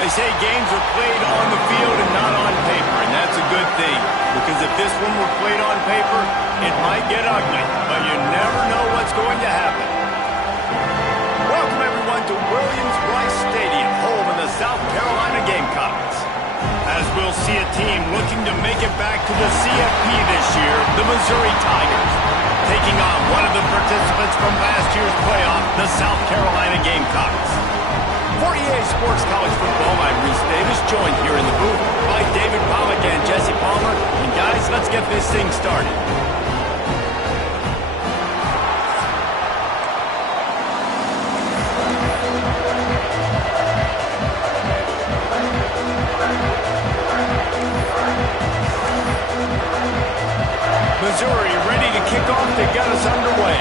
They say games are played on the field and not on paper, and that's a good thing. Because if this one were played on paper, it might get ugly, but you never know what's going to happen. Welcome, everyone, to Williams-Brice Stadium, home of the South Carolina Gamecocks. As we'll see a team looking to make it back to the CFP this year, the Missouri Tigers, taking on one of the participants from last year's playoff, the South Carolina Gamecocks. For EA Sports College Football, I'm Reese Davis, joined here in the booth by David Pollack and Jesse Palmer. And guys, let's get this thing started. Missouri ready to kick off to get us underway.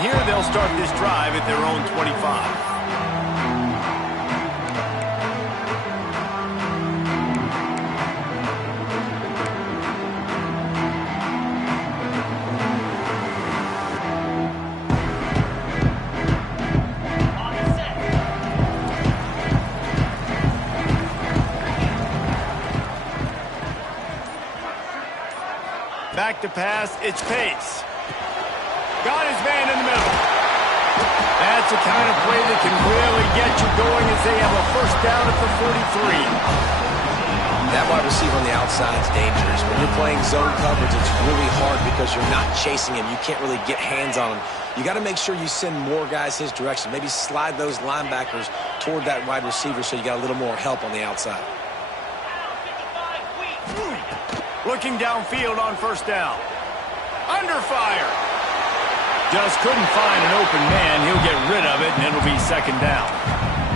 Here they'll start this drive at their own 25. Back to pass, it's Pace. Got his man in the middle. That's the kind of play that can really get you going as they have a first down at the 43. That wide receiver on the outside is dangerous. When you're playing zone coverage, it's really hard because you're not chasing him. You can't really get hands on him. You got to make sure you send more guys his direction. Maybe slide those linebackers toward that wide receiver so you got a little more help on the outside. Looking downfield on first down. Under fire. Just couldn't find an open man. He'll get rid of it, and it'll be second down.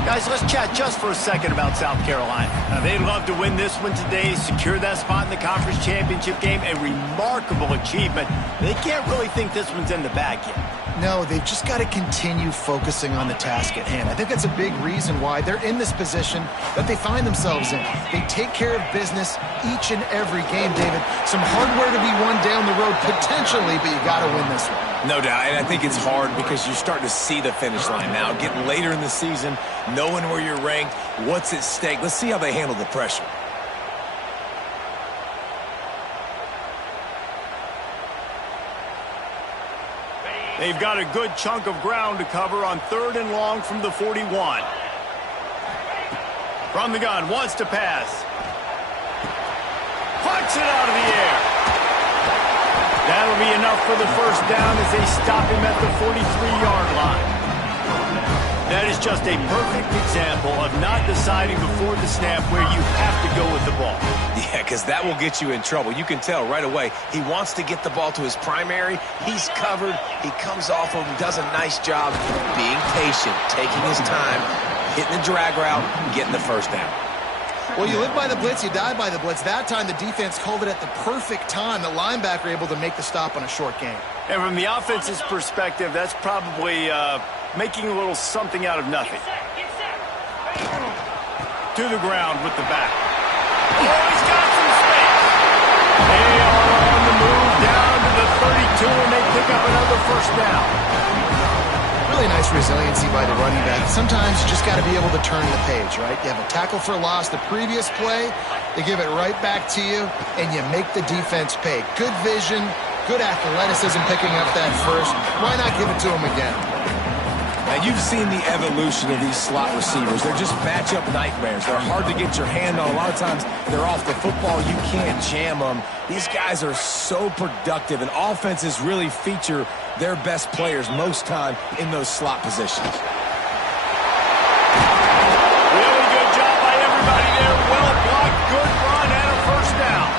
Guys, let's chat just for a second about South Carolina. Now, they'd love to win this one today, secure that spot in the conference championship game. A remarkable achievement. They can't really think this one's in the bag yet. No, they've just got to continue focusing on the task at hand. I think that's a big reason why they're in this position that they find themselves in. They take care of business each and every game, David. Some hardware to be won down the road potentially, but you got to win this one. No doubt, and I think it's hard because you're starting to see the finish line now. Getting later in the season, knowing where you're ranked, what's at stake. Let's see how they handle the pressure. They've got a good chunk of ground to cover on 3rd and long from the 41. From the gun, wants to pass. Punts it out of the air. That'll be enough for the first down as they stop him at the 43-yard line. That is just a perfect example of not deciding before the snap where you have to go with the ball. Yeah, because that will get you in trouble. You can tell right away he wants to get the ball to his primary. He's covered. He comes off of him, does a nice job being patient, taking his time, hitting the drag route, getting the first down. Well, you live by the blitz, you die by the blitz. That time the defense called it at the perfect time. The linebacker able to make the stop on a short gain. And from the offense's perspective, that's probably making a little something out of nothing. To the ground with the back. Oh, he's got some space. They are on the move down to the 32, and they pick up another first down. Really nice resiliency by the running back. Sometimes you just got to be able to turn the page, right? You have a tackle for loss the previous play, they give it right back to you, and you make the defense pay. Good vision, good athleticism picking up that first. Why not give it to him again? Now, you've seen the evolution of these slot receivers. They're just matchup nightmares. They're hard to get your hand on. A lot of times, they're off the football. You can't jam them. These guys are so productive, and offenses really feature their best players most time in those slot positions. Really good job by everybody there. Well blocked, good run, and a first down.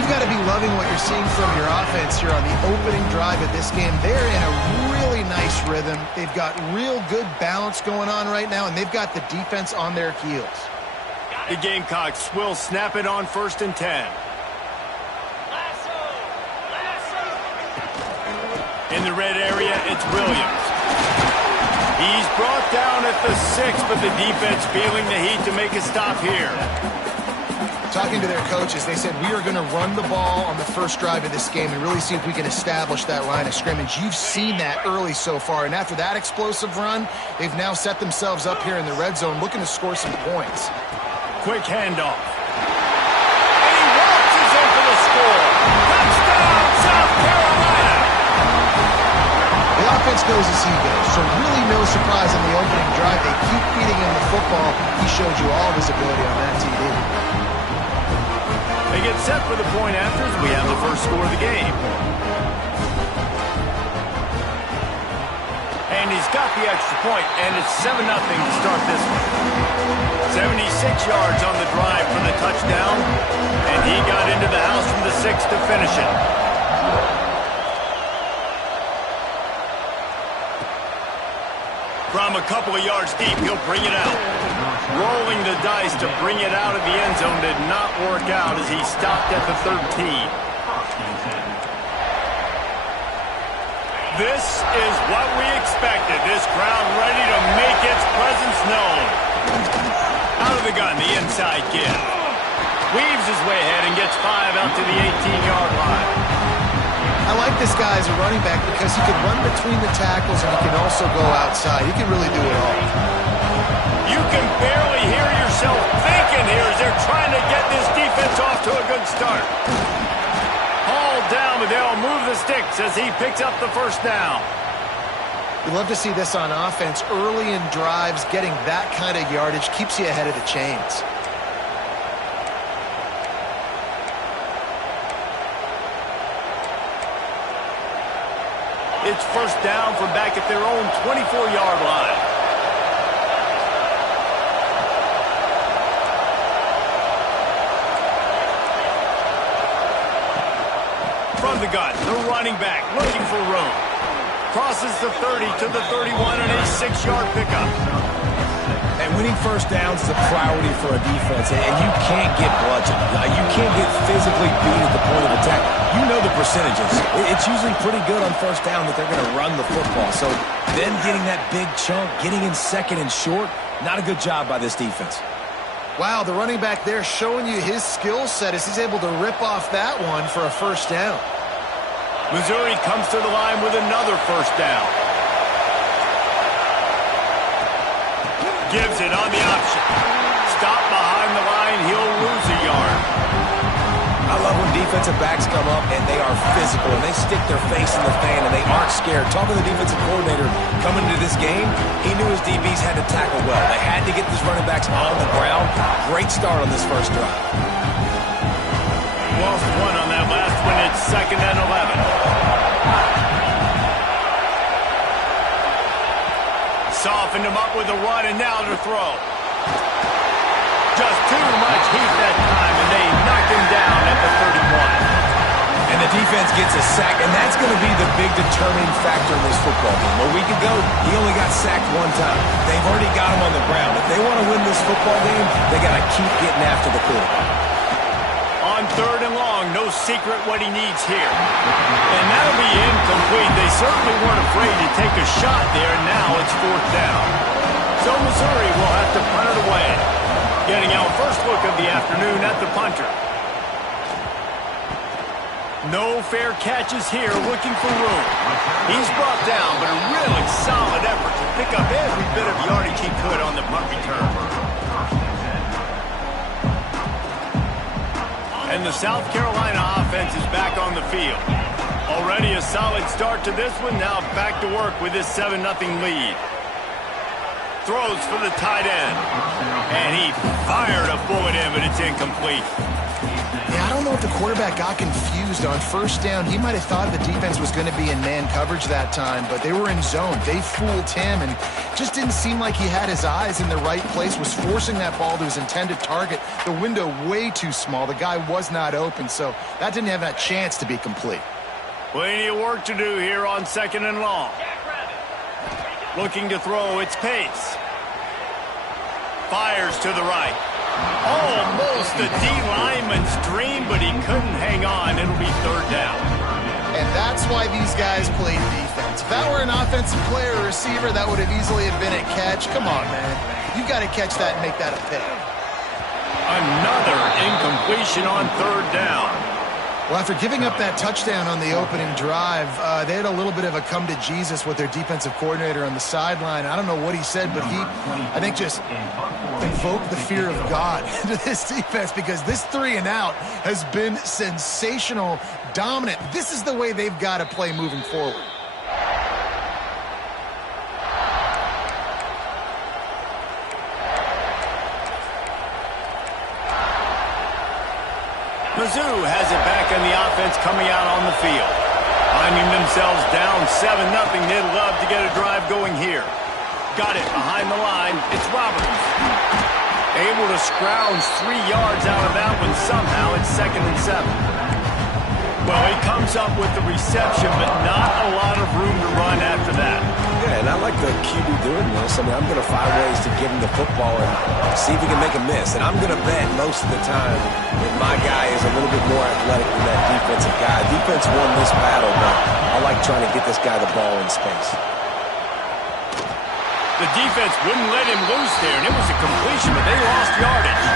You've got to be loving what you're seeing from your offense here on the opening drive of this game. They're in a really nice rhythm. They've got real good balance going on right now, and they've got the defense on their heels. The Gamecocks will snap it on 1st and 10. In the red area, it's Williams. He's brought down at the 6, but the defense feeling the heat to make a stop here. Talking to their coaches, they said, we are going to run the ball on the first drive of this game and really see if we can establish that line of scrimmage. You've seen that early so far, and after that explosive run, they've now set themselves up here in the red zone looking to score some points. Quick handoff. And he launches in for the score. Touchdown, South Carolina! The offense goes as he goes, so really no surprise on the opening drive. They keep feeding him the football. He showed you all of his ability on that TD. They get set for the point after as we have the first score of the game. And he's got the extra point, and it's 7-0 to start this one. 76 yards on the drive for the touchdown, and he got into the house from the 6 to finish it. From a couple of yards deep, he'll bring it out. Rolling the dice to bring it out of the end zone did not work out as he stopped at the 13. This is what we expected. This crowd ready to make its presence known. Out of the gun, the inside kid. Weaves his way ahead and gets 5 out to the 18-yard line. I like this guy as a running back because he can run between the tackles and he can also go outside. He can really do it all. You can barely hear yourself thinking here as they're trying to get this defense off to a good start. Hauled down, but they'll move the sticks as he picks up the first down. We love to see this on offense. Early in drives, getting that kind of yardage keeps you ahead of the chains. It's first down from back at their own 24-yard line. From the gun, the running back looking for room. Crosses the 30 to the 31 and a 6-yard pickup. And winning first downs is a priority for a defense, and you can't get bludgeoned. You can't get physically beat at the point of attack. You know the percentages. It's usually pretty good on first down that they're going to run the football. So then getting that big chunk, getting in second and short, not a good job by this defense. Wow, the running back there showing you his skill set as he's able to rip off that one for a first down. Missouri comes to the line with another first down. Gives it on the option. Stop behind the line, he'll lose a yard. I love when defensive backs come up and they are physical and they stick their face in the fan and they aren't scared. Talking to the defensive coordinator coming into this game, he knew his DBs had to tackle well. They had to get these running backs on the ground. Great start on this first drive. Lost one on that last one. It's 2nd and 11. Softened him up with a run, and now to throw. Just too much heat that time, and they knock him down at the 31. And the defense gets a sack, and that's going to be the big determining factor in this football game. A week ago, he only got sacked one time. They've already got him on the ground. If they want to win this football game, they got to keep getting after the quarterback. On 3rd and long, no secret what he needs here. And that'll be incomplete. They certainly weren't afraid to take a shot there, and now it's 4th down. So Missouri will have to punt it away. Getting our first look of the afternoon at the punter. No fair catches here, looking for room. He's brought down, but a really solid effort to pick up every bit of yardage he could on the punt return. And the South Carolina offense is back on the field. Already a solid start to this one, now back to work with this 7-0 lead. throws for the tight end. And he fired a bullet in, but it's incomplete. Yeah, I don't know if the quarterback got confused on first down. He might have thought the defense was going to be in man coverage that time, but they were in zone. They fooled him, and just didn't seem like he had his eyes in the right place, was forcing that ball to his intended target. The window way too small. The guy was not open, so that didn't have that chance to be complete. Plenty of work to do here on 2nd and long. Looking to throw, it's Pace. Fires to the right. Almost a D lineman's dream, but he couldn't hang on. It'll be 3rd down. And that's why these guys played defense. If that were an offensive player or receiver, that would have easily have been a catch. Come on, man. You got to catch that and make that a pick. Another incompletion on 3rd down. Well, after giving up that touchdown on the opening drive, they had a little bit of a come-to-Jesus with their defensive coordinator on the sideline. I don't know what he said, but he, I think, just invoked the fear of God into this defense, because this 3-and-out has been sensational, dominant. This is the way they've got to play moving forward. Mizzou has it back on the offense coming out on the field. Finding themselves down 7-0, they'd love to get a drive going here. Got it behind the line. It's Roberts. Able to scrounge 3 yards out of that one somehow. It's 2nd and 7. Well, he comes up with the reception, but not a lot of room to run after that. Yeah, and I like the QB doing this. I mean, I'm going to find ways to give him the football and see if he can make a miss. And I'm going to bet most of the time that my guy is a little bit more athletic than that defensive guy. Defense won this battle, but I like trying to get this guy the ball in space. The defense wouldn't let him loose there, and it was a completion, but they lost yardage.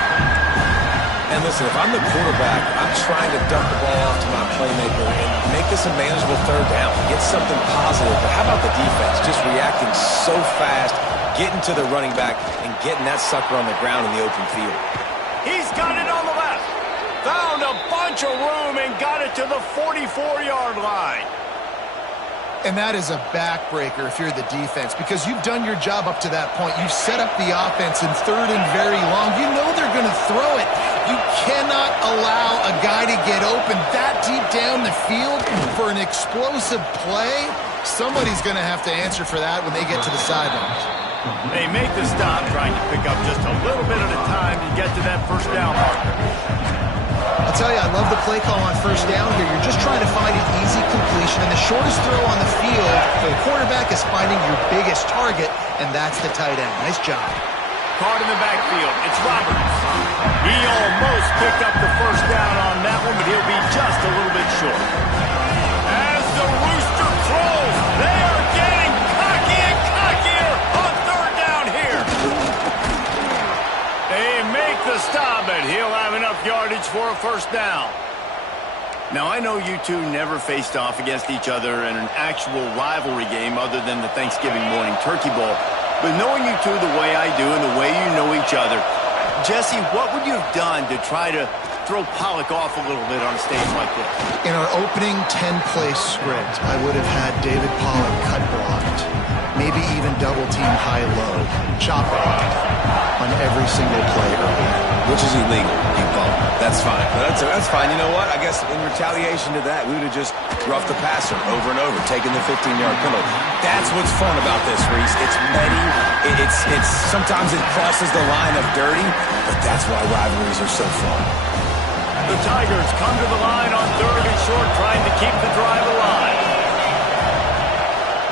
And listen, if I'm the quarterback, I'm trying to dump the ball off to my playmaker and make this a manageable 3rd down. Get something positive. But how about the defense? Just reacting so fast, getting to the running back, and getting that sucker on the ground in the open field. He's got it on the left. Found a bunch of room and got it to the 44-yard line. And that is a backbreaker if you're the defense, because you've done your job up to that point. You've set up the offense in 3rd and very long. You know they're going to throw it. You cannot allow a guy to get open that deep down the field for an explosive play. Somebody's going to have to answer for that when they get to the sidelines. They make the stop, trying to pick up just a little bit at a time to get to that 1st down marker. I'll tell you, I love the play call on 1st down here. You're just trying to find an easy completion, and the shortest throw on the field for the quarterback is finding your biggest target, and that's the tight end. Nice job. Caught in the backfield. It's Roberts. He almost picked up the 1st down on that one, but he'll be just a little bit short. As the rooster crows, they are getting cocky and cockier on 3rd down here. They make the stop, and he'll have enough yardage for a 1st down. Now, I know you two never faced off against each other in an actual rivalry game other than the Thanksgiving morning turkey bowl. But knowing you two the way I do and the way you know each other, Jesse, what would you have done to try to throw Pollock off a little bit on a stage like this? In our opening 10-play script, I would have had David Pollock cut blocked, maybe even double-team high-low, chop blocked on every single play early. Which is illegal, you bum. That's fine. That's fine. You know what? I guess in retaliation to that, we would have just roughed the passer over and over, taking the 15-yard penalty. That's what's fun about this, Reese. It's petty. It's sometimes it crosses the line of dirty, but that's why rivalries are so fun. The Tigers come to the line on 3rd and short, trying to keep the drive alive.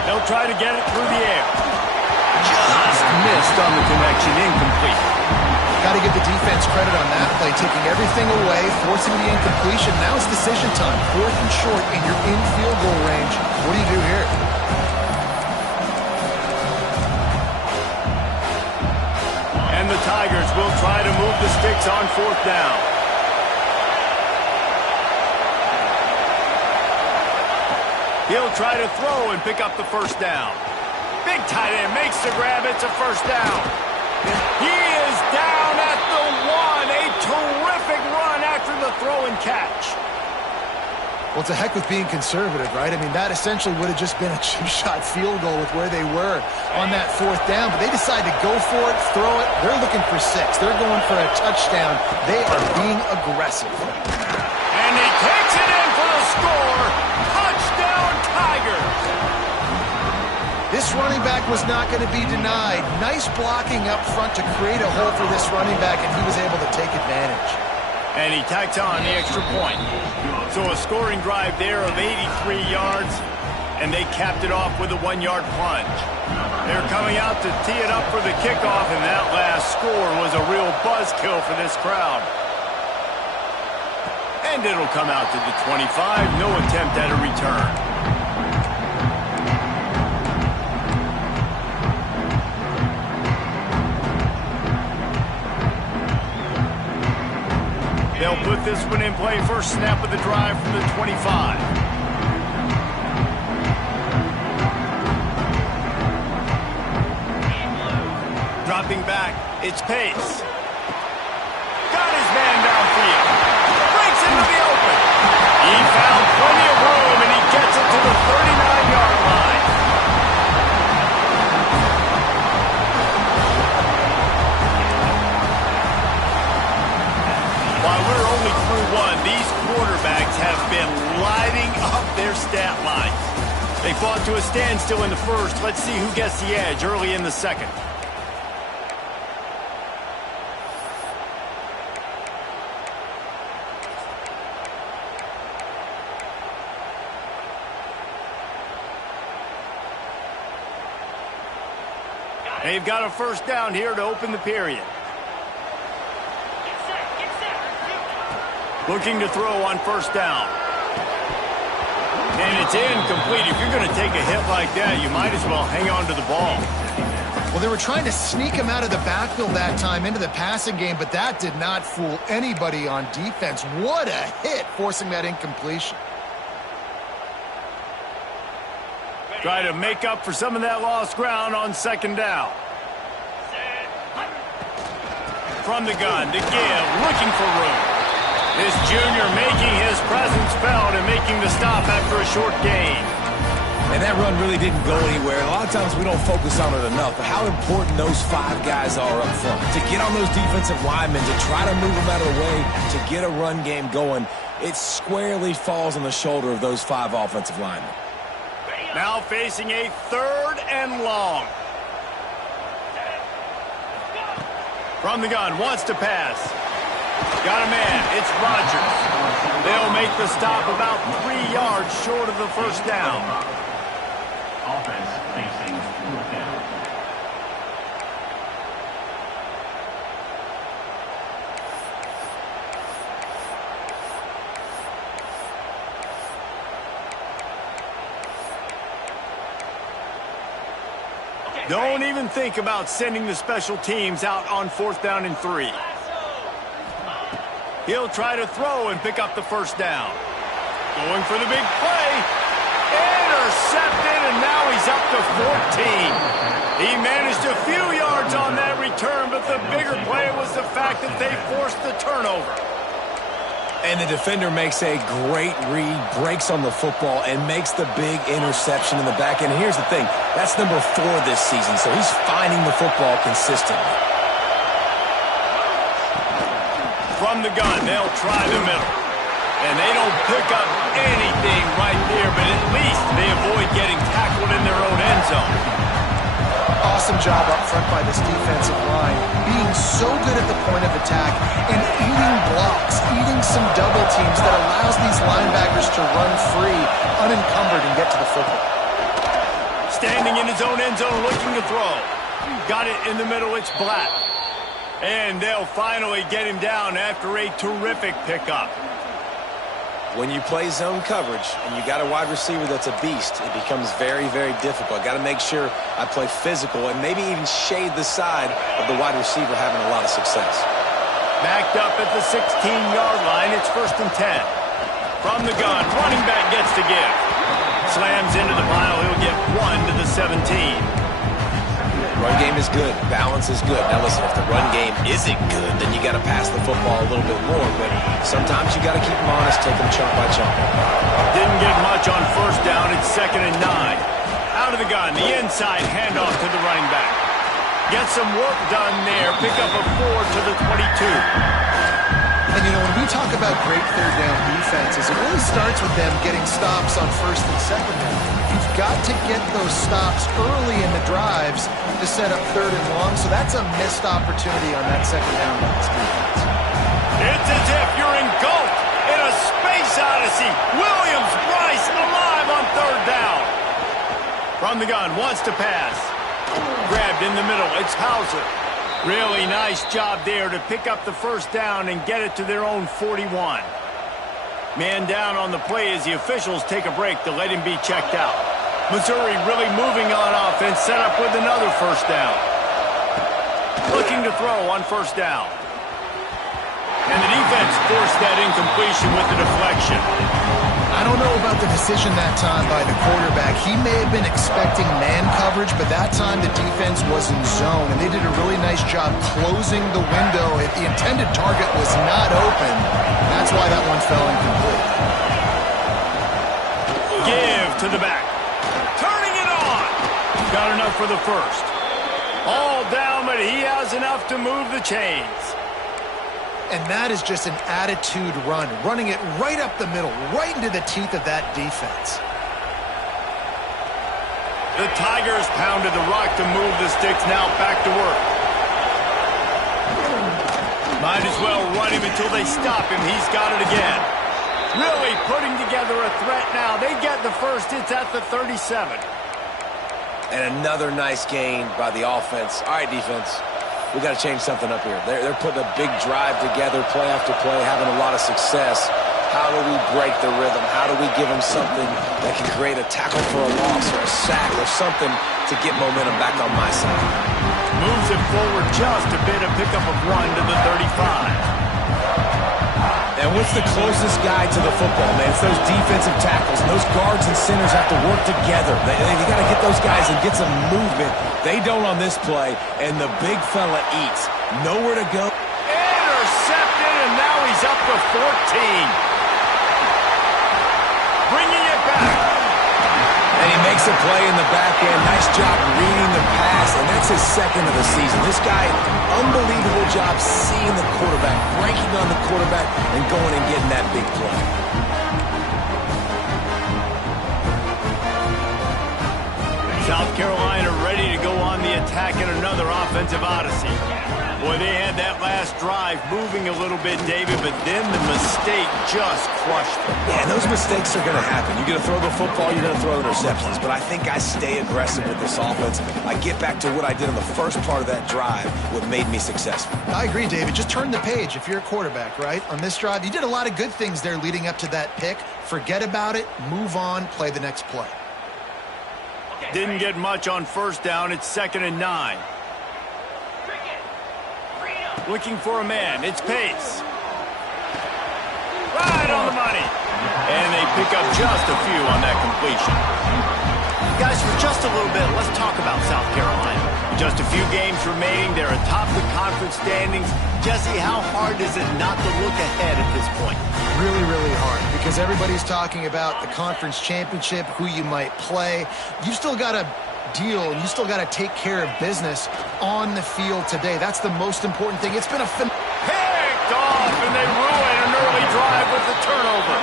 They'll try to get it through the air. Just missed on the connection, incomplete. Got to give the defense credit on that play, taking everything away, forcing the incompletion. Now it's decision time. 4th and short, and you're in field goal range. What do you do here? And the Tigers will try to move the sticks on 4th down. He'll try to throw and pick up the 1st down. Big tight end makes the grab. It's a 1st down. He is down at the 1. A terrific run after the throw and catch. Well, to heck with being conservative, right? I mean, that essentially would have just been a chip-shot field goal with where they were on that 4th down. But they decided to go for it, throw it. They're looking for 6. They're going for a touchdown. They are being aggressive. And he takes it in for the score. Touchdown, Tigers. This running back was not going to be denied. Nice blocking up front to create a hole for this running back, and he was able to take advantage. And he tacked on the extra point. So a scoring drive there of 83 yards, and they capped it off with a 1-yard plunge. They're coming out to tee it up for the kickoff, and that last score was a real buzzkill for this crowd. And it'll come out to the 25, no attempt at a return. They'll put this one in play. First snap of the drive from the 25. Dropping back, it's Pace. Got his man downfield. Breaks into the open. He found plenty of room, and he gets it to the 39-yard line. While we're only through one, these quarterbacks have been lighting up their stat lines. They fought to a standstill in the first. Let's see who gets the edge early in the second. They've got a first down here to open the period. Looking to throw on first down. And it's incomplete. If you're going to take a hit like that, you might as well hang on to the ball. Well, they were trying to sneak him out of the backfield that time into the passing game, but that did not fool anybody on defense. What a hit, forcing that incompletion. Try to make up for some of that lost ground on second down. From the gun to give, looking for room. This junior making his presence felt and making the stop after a short gain. And that run really didn't go anywhere. A lot of times we don't focus on it enough, but how important those 5 guys are up front. To get on those defensive linemen, to try to move them out of the way, to get a run game going, it squarely falls on the shoulder of those 5 offensive linemen. Now facing a 3rd and long. From the gun, wants to pass. Got a man, it's Rodgers. They'll make the stop about 3 yards short of the first down. Offense facing 4th down. Don't even think about sending the special teams out on 4th down and 3. He'll try to throw and pick up the first down. Going for the big play. Intercepted, and now he's up to 14. He managed a few yards on that return, but the bigger play was the fact that they forced the turnover. And the defender makes a great read, breaks on the football, and makes the big interception in the back end. Here's the thing, that's number 4 this season, so he's finding the football consistently. From the gun, they'll try the middle. And they don't pick up anything right there, but at least they avoid getting tackled in their own end zone. Awesome job up front by this defensive line, being so good at the point of attack and eating blocks, eating some double teams that allows these linebackers to run free, unencumbered, and get to the football. Standing in his own end zone, looking to throw. Got it in the middle, it's Black. And they'll finally get him down after a terrific pickup. When you play zone coverage and you got a wide receiver that's a beast, it becomes very, very difficult. Got to make sure I play physical and maybe even shade the side of the wide receiver having a lot of success. Backed up at the 16-yard line, it's 1st and 10. From the gun, running back gets to give. Slams into the pile, he'll get 1 to the 17. Run game is good. Balance is good. Now listen, if the run game isn't good, then you got to pass the football a little bit more. But sometimes you got to keep them honest, take them chunk by chunk. Didn't get much on first down. It's 2nd and 9. Out of the gun, the inside handoff to the running back. Get some work done there. Pick up a 4 to the 22. And, you know, when we talk about great third down defenses, it really starts with them getting stops on first and second down. You've got to get those stops early in the drives to set up third and long, so that's a missed opportunity on that second down by this defense. It's as if you're engulfed in a space odyssey. Williams-Brice alive on third down. From the gun, wants to pass. Grabbed in the middle, it's Hauser. Really nice job there to pick up the first down and get it to their own 41. Man down on the play as the officials take a break to let him be checked out. Missouri really moving on offense, set up with another first down. Looking to throw on first down. And the defense forced that incompletion with the deflection. I don't know about the decision that time by the quarterback. He may have been expecting man coverage, but that time the defense was in zone, and they did a really nice job closing the window. If the intended target was not open, that's why that one fell incomplete. Give to the back. Turning it on. Got enough for the first. All down, but he has enough to move the chains. And that is just an attitude run, running it right up the middle, right into the teeth of that defense. The Tigers pounded the rock to move the sticks, now back to work. Might as well run him until they stop him. He's got it again. Really putting together a threat now. They get the first. It's at the 37. And another nice gain by the offense. All right, defense. We got to change something up here. They're putting a big drive together, play after play, having a lot of success. How do we break the rhythm? How do we give them something that can create a tackle for a loss or a sack or something to get momentum back on my side? Moves it forward just a bit, a pickup of 1 to the 35. And what's the closest guy to the football, man? It's those defensive tackles. And those guards and centers have to work together. They got to get those guys and get some movement. They don't on this play, and the big fella eats. Nowhere to go. Intercepted, and now he's up to 14. Bringing it back. And he makes a play in the back end. Nice job reading the pass, and that's his second of the season. This guy, unbelievable job seeing the quarterback, breaking on the quarterback, and going and getting that big play. South Carolina ready to go on the attack in another offensive odyssey. Boy, they had that last drive moving a little bit, David, but then the mistake just crushed them. Yeah, and those mistakes are going to happen. You're going to throw the football, you're going to throw interceptions. But I think I stay aggressive with this offense. I get back to what I did in the first part of that drive, what made me successful. I agree, David. Just turn the page if you're a quarterback, right? On this drive, you did a lot of good things there leading up to that pick. Forget about it, move on, play the next play. Didn't get much on first down. It's 2nd and 9. Looking for a man. It's Pace. Right on the money. And they pick up just a few on that completion. Guys, for just a little bit, let's talk about South Carolina. With just a few games remaining, they're atop the conference standings. Jesse, how hard is it not to look ahead at this point? Really, really hard, because everybody's talking about the conference championship, who you might play. You still got to deal, and you still got to take care of business on the field today. That's the most important thing. It's been a picked off, and they ruin an early drive with the turnover.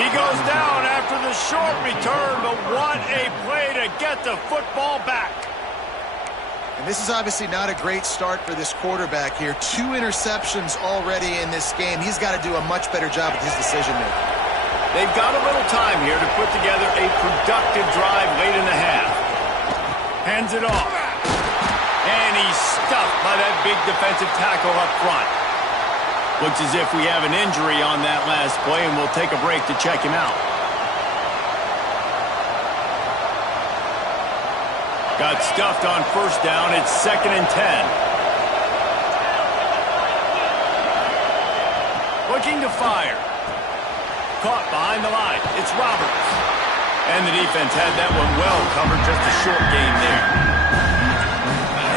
He goes down after the short return, but what a play to get the football back. And this is obviously not a great start for this quarterback here. 2 interceptions already in this game. He's got to do a much better job with his decision-making. They've got a little time here to put together a productive drive late in the half. Hands it off. And he's stuffed by that big defensive tackle up front. Looks as if we have an injury on that last play, and we'll take a break to check him out. Got stuffed on first down. It's 2nd and 10. Looking to fire. Caught behind the line. It's Roberts. And the defense had that one well covered. Just a short game there.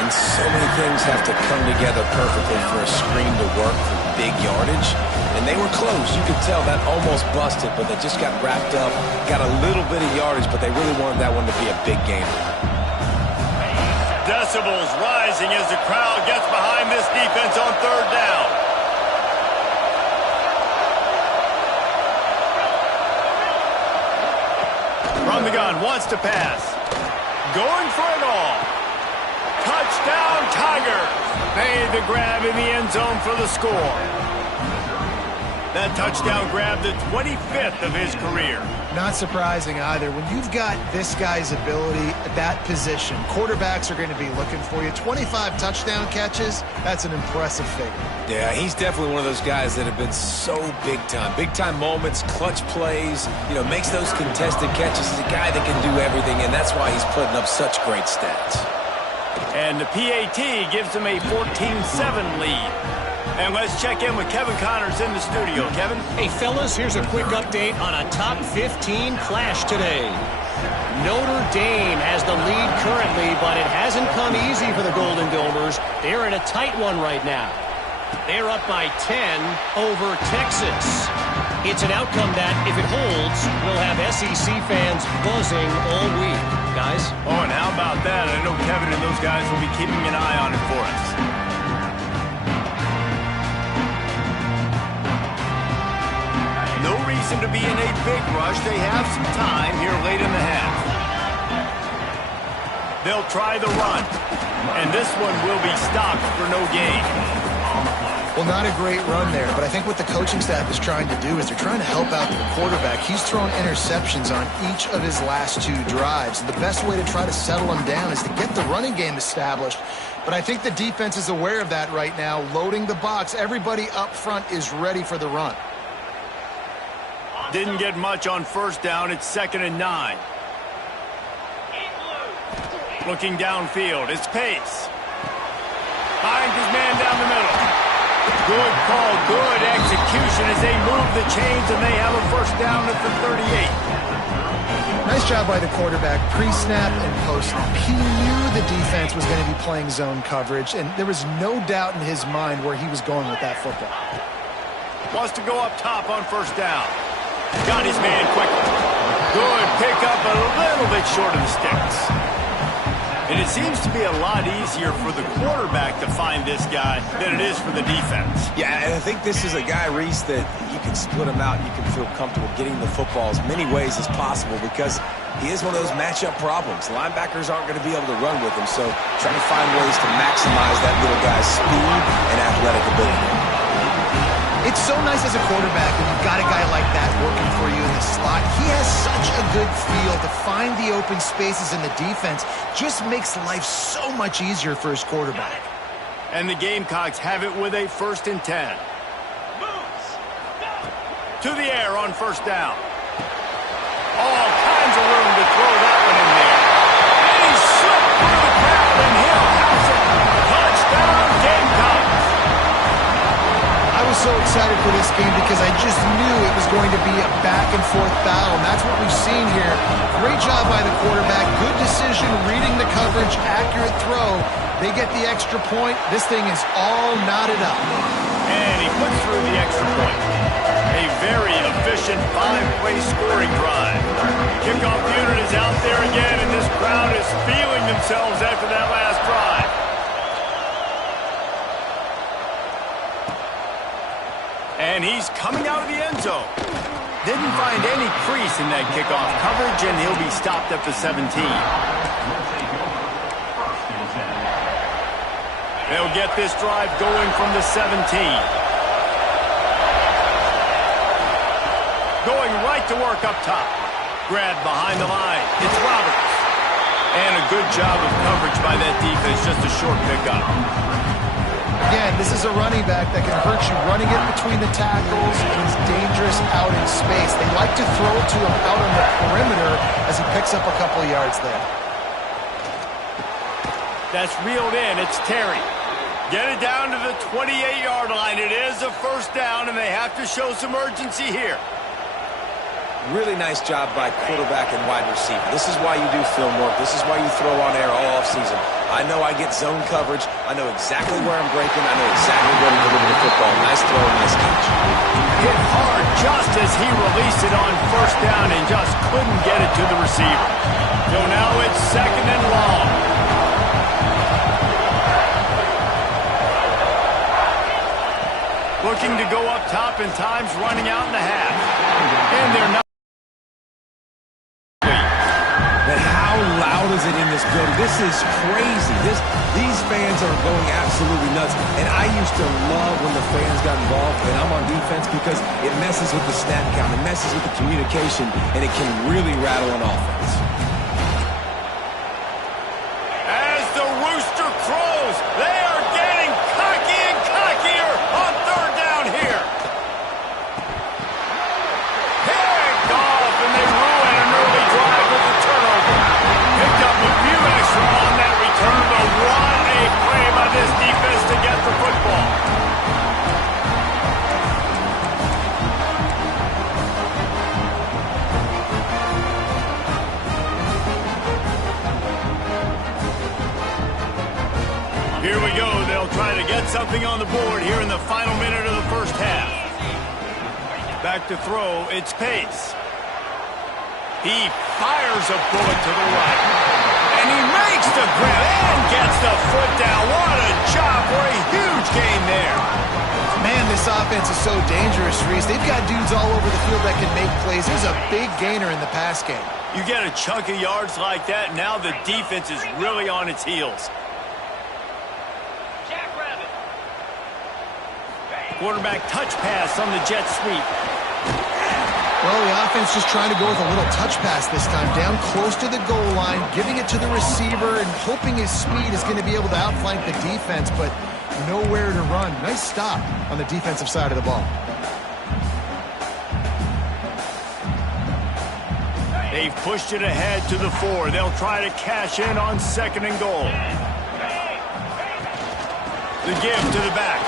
And so many things have to come together perfectly for a screen to work for big yardage. And they were close. You could tell that almost busted, but they just got wrapped up, got a little bit of yardage, but they really wanted that one to be a big game. Decibels rising as the crowd gets behind this defense on third down. From the gun, wants to pass. Going for it all. Touchdown, Tigers. Made the grab in the end zone for the score. That touchdown grab, the 25th of his career. Not surprising either. When you've got this guy's ability at that position, quarterbacks are going to be looking for you. 25 touchdown catches, that's an impressive figure. Yeah, he's definitely one of those guys that have been so big time. Big time moments, clutch plays, makes those contested catches. He's a guy that can do everything, and that's why he's putting up such great stats. And the PAT gives him a 14-7 lead. And let's check in with Kevin Connors in the studio. Kevin? Hey, fellas, here's a quick update on a top 15 clash today. Notre Dame has the lead currently, but it hasn't come easy for the Golden Domers. They're in a tight one right now. They're up by 10 over Texas. It's an outcome that, if it holds, will have SEC fans buzzing all week. Guys? Oh, and how about that? I know Kevin and those guys will be keeping an eye on it for us. No reason to be in a big rush. They have some time here late in the half. They'll try the run. And this one will be stopped for no gain. Well, not a great run there, but I think what the coaching staff is trying to do is they're trying to help out the quarterback. He's thrown interceptions on each of his last 2 drives. And the best way to try to settle him down is to get the running game established. But I think the defense is aware of that right now, loading the box. Everybody up front is ready for the run. Didn't get much on first down. It's 2nd and 9. Looking downfield. It's Pace. Finds his man down the middle. Good call. Good execution as they move the chains, and they have a first down at the 38. Nice job by the quarterback, pre-snap and post-snap. He knew the defense was going to be playing zone coverage, and there was no doubt in his mind where he was going with that football. Wants to go up top on first down. Got his man quickly. Good pickup, a little bit short of the sticks. And it seems to be a lot easier for the quarterback to find this guy than it is for the defense. Yeah, and I think this is a guy, Reese, that you can split him out and you can feel comfortable getting the football as many ways as possible because he is one of those matchup problems. Linebackers aren't going to be able to run with him, so trying to find ways to maximize that little guy's speed and athletic ability. It's so nice as a quarterback when you've got a guy like that working for you in the slot. He has such a good feel to find the open spaces in the defense. Just makes life so much easier for his quarterback. And the Gamecocks have it with a 1st and 10. To the air on first down. All kinds of room to throw that one in there. And he slipped through the crowd and he'll house it. Touchdown Gamecocks. I was so excited for this game because I just knew it was going to be a back-and-forth battle, and that's what we've seen here. Great job by the quarterback, good decision, reading the coverage, accurate throw. They get the extra point. This thing is all knotted up. And he puts through the extra point. A very efficient 5-play scoring drive. Kickoff unit is out there again, and this crowd is feeling themselves after that last drive. And he's coming out of the end zone. Didn't find any crease in that kickoff coverage, and he'll be stopped at the 17. They'll get this drive going from the 17. Going right to work up top. Grab behind the line. It's Roberts. And a good job of coverage by that defense. Just a short pickup. Again, this is a running back that can hurt you running it between the tackles, and he's dangerous out in space. They like to throw it to him out on the perimeter as he picks up a couple of yards there. That's reeled in. It's Terry. Get it down to the 28-yard line. It is a first down, and they have to show some urgency here. Really nice job by quarterback and wide receiver. This is why you do film work. This is why you throw on air all offseason. I know I get zone coverage. I know exactly where I'm breaking. I know exactly where to deliver the football. Nice throw, nice catch. Hit hard just as he released it on first down and just couldn't get it to the receiver. So now it's 2nd and long. Looking to go up top and time's running out in the half. And they're not. And how loud is it in this building? This is crazy. These fans are going absolutely nuts. And I used to love when the fans got involved, and I'm on defense because it messes with the snap count. It messes with the communication, and it can really rattle an offense. As the rooster crows, they are getting cocky and cockier on 3rd down here. Picked off, and they ruin an early drive with a turnover. Picked up a few extra on that return, but what a play by this defense to get the football. Here we go. They'll try to get something on the board here in the final minute of the first half. Back to throw. It's Pace. He fires a bullet to the right. And he makes the grab and gets the foot down. What a job for a huge gain there. Man, this offense is so dangerous, Reese. They've got dudes all over the field that can make plays. There's a big gainer in the pass game. You get a chunk of yards like that, now the defense is really on its heels. Quarterback touch pass on the jet sweep. Well, the offense just trying to go with a little touch pass this time. Down close to the goal line, giving it to the receiver and hoping his speed is going to be able to outflank the defense, but nowhere to run. Nice stop on the defensive side of the ball. They've pushed it ahead to the 4. They'll try to cash in on 2nd and goal. The give to the back.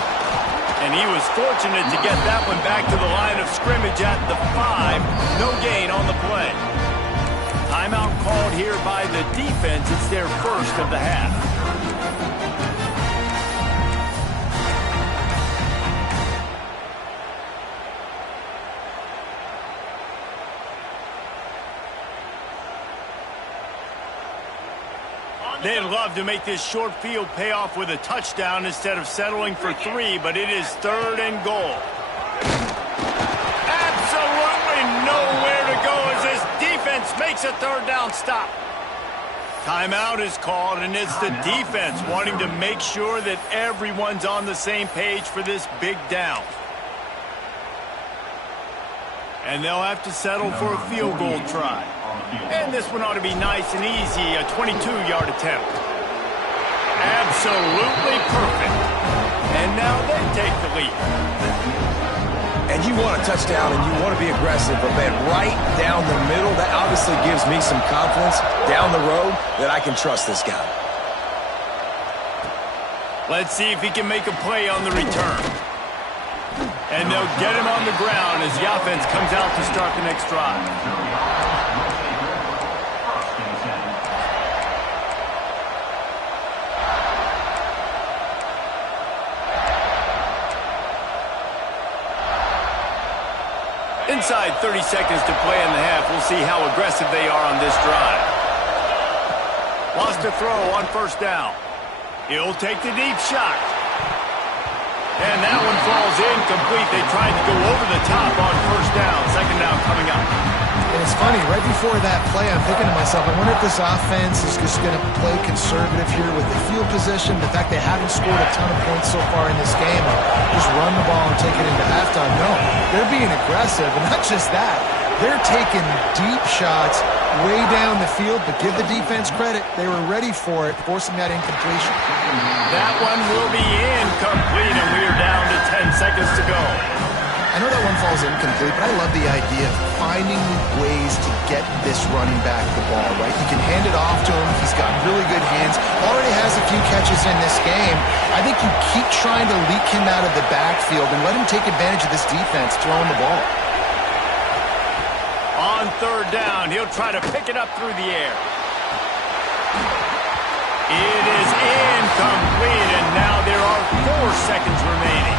And he was fortunate to get that one back to the line of scrimmage at the 5. No gain on the play. Timeout called here by the defense. It's their first of the half. They'd love to make this short field pay off with a touchdown instead of settling for 3, but it is 3rd and goal. Absolutely nowhere to go as this defense makes a 3rd down stop. Timeout is called, and it's the defense wanting to make sure that everyone's on the same page for this big down. And they'll have to settle for a field goal try. And this one ought to be nice and easy, a 22-yard attempt. Absolutely perfect. And now they take the lead. And you want a touchdown and you want to be aggressive, but man, right down the middle, that obviously gives me some confidence down the road that I can trust this guy. Let's see if he can make a play on the return. And they'll get him on the ground as the offense comes out to start the next drive. Inside 30 seconds to play in the half. We'll see how aggressive they are on this drive. Lost a throw on 1st down. He'll take the deep shot. And that one falls incomplete. They tried to go over the top on 1st down. 2nd down coming up. And it's funny, right before that play, I'm thinking to myself, I wonder if this offense is just going to play conservative here with the field position, the fact they haven't scored a ton of points so far in this game, just run the ball and take it into halftime. No, they're being aggressive, and not just that. They're taking deep shots way down the field, but give the defense credit. They were ready for it, forcing that incompletion. That one will be incomplete, and we are down to 10 seconds to go. I know that one falls incomplete, but I love the idea of finding ways to get this running back the ball, right? You can hand it off to him. He's got really good hands. Already has a few catches in this game. I think you keep trying to leak him out of the backfield and let him take advantage of this defense throwing the ball. On on third down. He'll try to pick it up through the air. It is incomplete, and now there are 4 seconds remaining.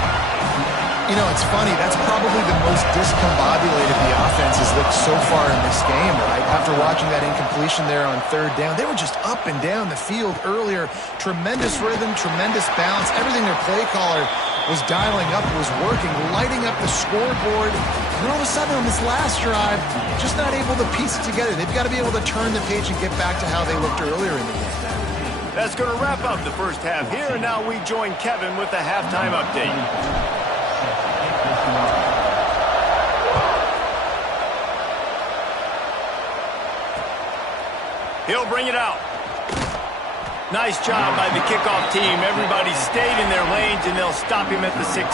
You know, it's funny. That's probably the most discombobulated the offense has looked so far in this game, right? After watching that incompletion there on third down, they were just up and down the field earlier. Tremendous rhythm, tremendous balance. Everything their play caller was dialing up was working, lighting up the scoreboard. And all of a sudden on this last drive, just not able to piece it together. They've got to be able to turn the page and get back to how they looked earlier in the game. That's going to wrap up the first half here, and now we join Kevin with the halftime update. He'll bring it out. Nice job by the kickoff team. Everybody stayed in their lanes, and they'll stop him at the 16.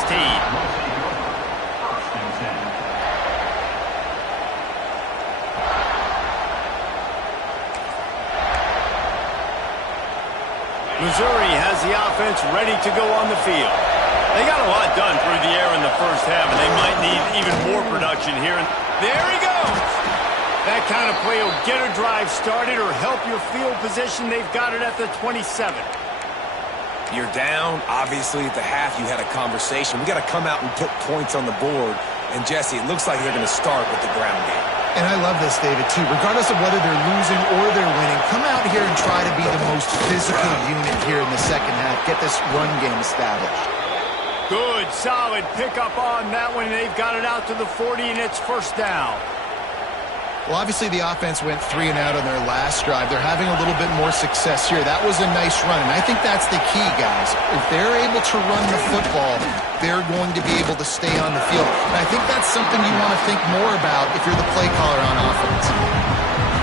Missouri has the offense ready to go on the field. They got a lot done through the air in the first half, and they might need even more production here. There he goes. That kind of play will get a drive started or help your field position. They've got it at the 27. You're down. Obviously, at the half, you had a conversation. We got to come out and put points on the board. And, Jesse, it looks like they're going to start with the ground game. And I love this, David, too. Regardless of whether they're losing or they're winning, come out here and try to be the most physical unit here in the second half. Get this run game established. Good, solid pickup on that one. They've got it out to the 40, and it's first down. Well, obviously the offense went 3 and out on their last drive. They're having a little bit more success here. That was a nice run, and I think that's the key, guys. If they're able to run the football, they're going to be able to stay on the field. And I think that's something you want to think more about if you're the play caller on offense.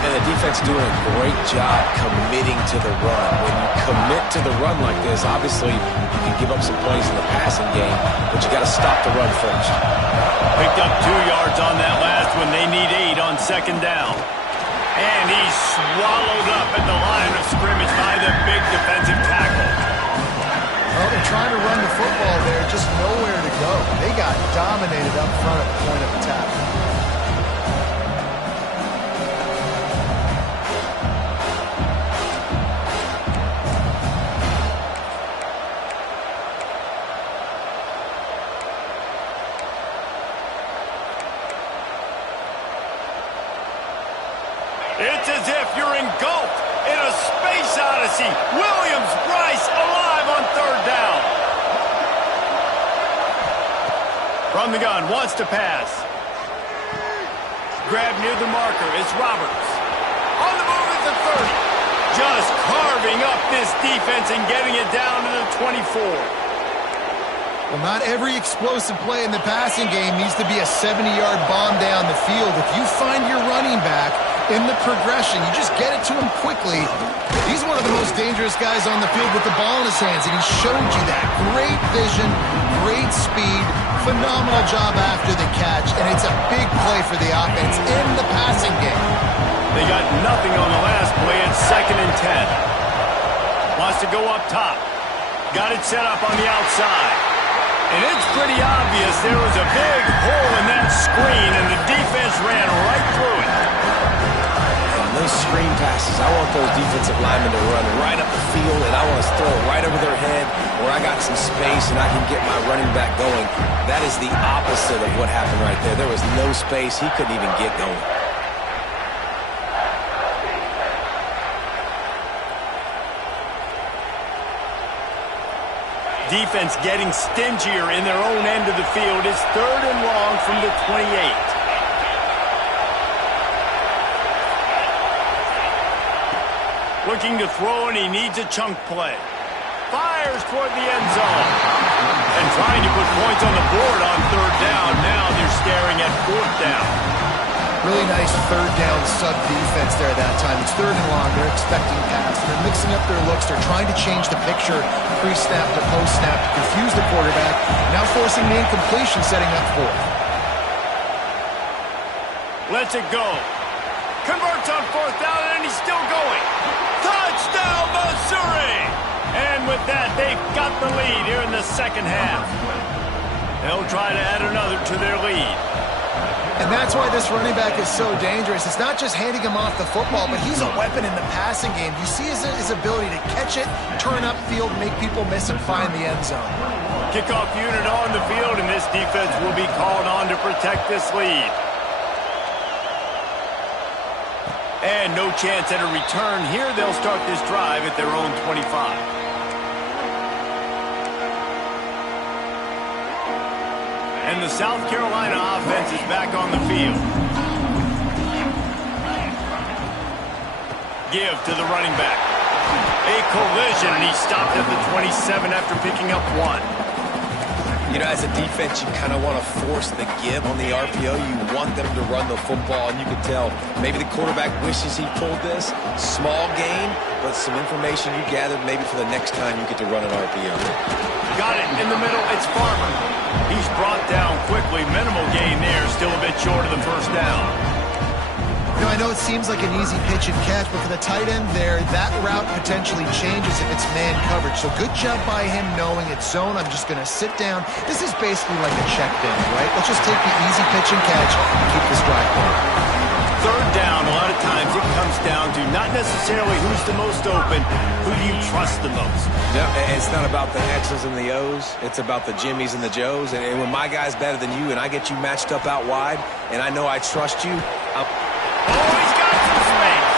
And the defense doing a great job committing to the run. When you commit to the run like this, obviously you can give up some plays in the passing game, but you got to stop the run first. Picked up 2 yards on that last one. They need 8 on second down. And he's swallowed up at the line of scrimmage by the big defensive tackle. Well, they're trying to run the football there, just nowhere to go. They got dominated up front at the point of attack. It's as if you're engulfed in a space odyssey. Williams-Brice alive on third down. From the gun, wants to pass. Grab near the marker, it's Roberts. On the move at the 30. Just carving up this defense and getting it down to the 24. Well, not every explosive play in the passing game needs to be a 70-yard bomb down the field. If you find your running back in the progression, you just get it to him quickly. He's one of the most dangerous guys on the field with the ball in his hands, and he showed you that. Great vision, great speed, phenomenal job after the catch, and it's a big play for the offense in the passing game. They got nothing on the last play. It's 2nd and 10. Wants to go up top. Got it set up on the outside. And it's pretty obvious there was a big hole in that screen, and the defense ran right through it. And those screen passes, I want those defensive linemen to run right up the field, and I want to throw it right over their head where I got some space and I can get my running back going. That is the opposite of what happened right there. There was no space. He couldn't even get going. Defense getting stingier in their own end of the field. It's 3rd and long from the 28. Looking to throw, and he needs a chunk play. Fires toward the end zone. And trying to put points on the board on 3rd down. Now they're staring at 4th down. Really nice 3rd down sub-defense there at that time. It's 3rd and long. They're expecting pass. They're mixing up their looks. They're trying to change the picture pre-snap to post-snap to confuse the quarterback. Now forcing the incompletion, setting up 4th. Lets it go. Converts on 4th down, and he's still going. Touchdown, Missouri! And with that, they've got the lead here in the second half. They'll try to add another to their lead. And that's why this running back is so dangerous. It's not just handing him off the football, but he's a weapon in the passing game. You see his ability to catch it, turn upfield, make people miss, and find the end zone. Kickoff unit on the field, and this defense will be called on to protect this lead. And no chance at a return here. They'll start this drive at their own 25. And the South Carolina offense is back on the field. Give to the running back. A collision, and he stopped at the 27 after picking up 1. You know, as a defense, you kind of want to force the give on the RPO. You want them to run the football, and you can tell maybe the quarterback wishes he pulled this. Small gain, but some information you gathered maybe for the next time you get to run an RPO. Got it in the middle. It's Farmer. He's brought down quickly. Minimal gain there. Still a bit short of the first down. You know, I know it seems like an easy pitch and catch, but for the tight end there, that route potentially changes if it's man coverage. So good job by him knowing it's zone. I'm just going to sit down. This is basically like a check down, right? Let's just take the easy pitch and catch and keep this drive going. Third down, a lot of times it comes down to not necessarily who's the most open, who do you trust the most. No, it's not about the X's and the O's. It's about the Jimmies and the Joes. And when my guy's better than you and I get you matched up out wide, and I know I trust you, he's got some space.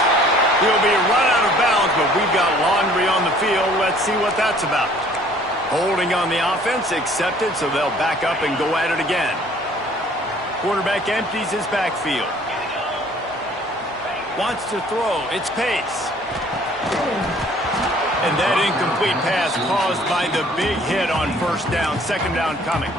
He'll be run out of bounds, but we've got laundry on the field. Let's see what that's about. Holding on the offense, accepted, so they'll back up and go at it again. Quarterback empties his backfield. Wants to throw. It's Pace. And that incomplete pass caused by the big hit on first down. Second down coming.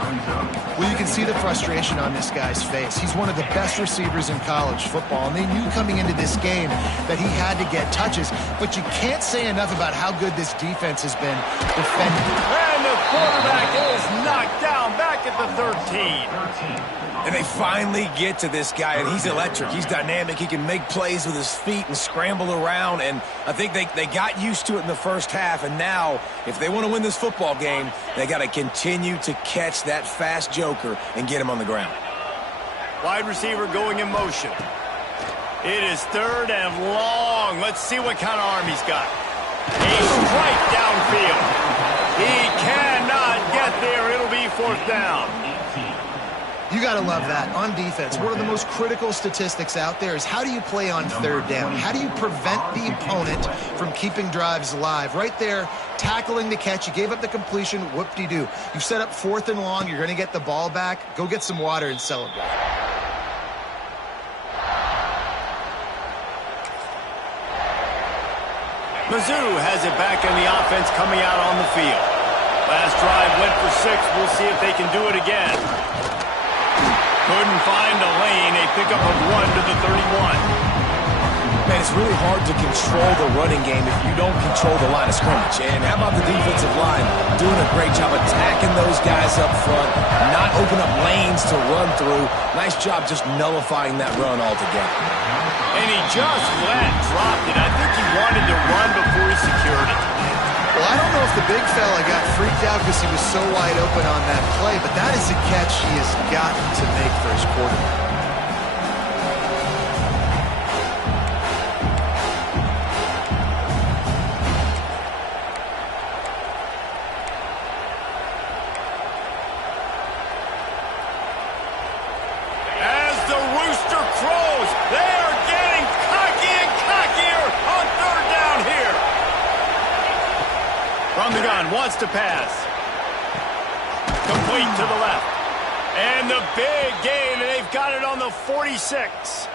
Well, you can see the frustration on this guy's face. He's one of the best receivers in college football, and they knew coming into this game that he had to get touches. But you can't say enough about how good this defense has been defending. And the quarterback is knocked down back at the 13. And they finally get to this guy, and he's electric. He's dynamic. He can make plays with his feet and scramble around, and I think they got used to it in the first half, and now, if they want to win this football game, they got to continue to catch that fast joker and get him on the ground. Wide receiver going in motion. It is third and long. Let's see what kind of arm he's got. A strike downfield. He cannot get there. It'll be fourth down. You got to love that. On defense, one of the most critical statistics out there is how do you play on third down? How do you prevent the opponent from keeping drives alive? Right there, tackling the catch. You gave up the completion. Whoop-de-doo. You set up fourth and long. You're going to get the ball back. Go get some water and celebrate. Mizzou has it back in the offense coming out on the field. Last drive went for 6. We'll see if they can do it again. Couldn't find a lane. A pickup of 1 to the 31. Man, it's really hard to control the running game if you don't control the line of scrimmage. And how about the defensive line doing a great job attacking those guys up front, not open up lanes to run through. Nice job just nullifying that run altogether. And he just flat dropped it. I think he wanted to run before he secured it. Well, I don't know if the big fella got freaked out because he was so wide open on that play, but that is a catch he has got to make for his quarterback. As the rooster crows, they are getting cocky and cockier on third down here. From the gun, wants to pass. Complete to the left. And the big gain, and they've got it on the 46.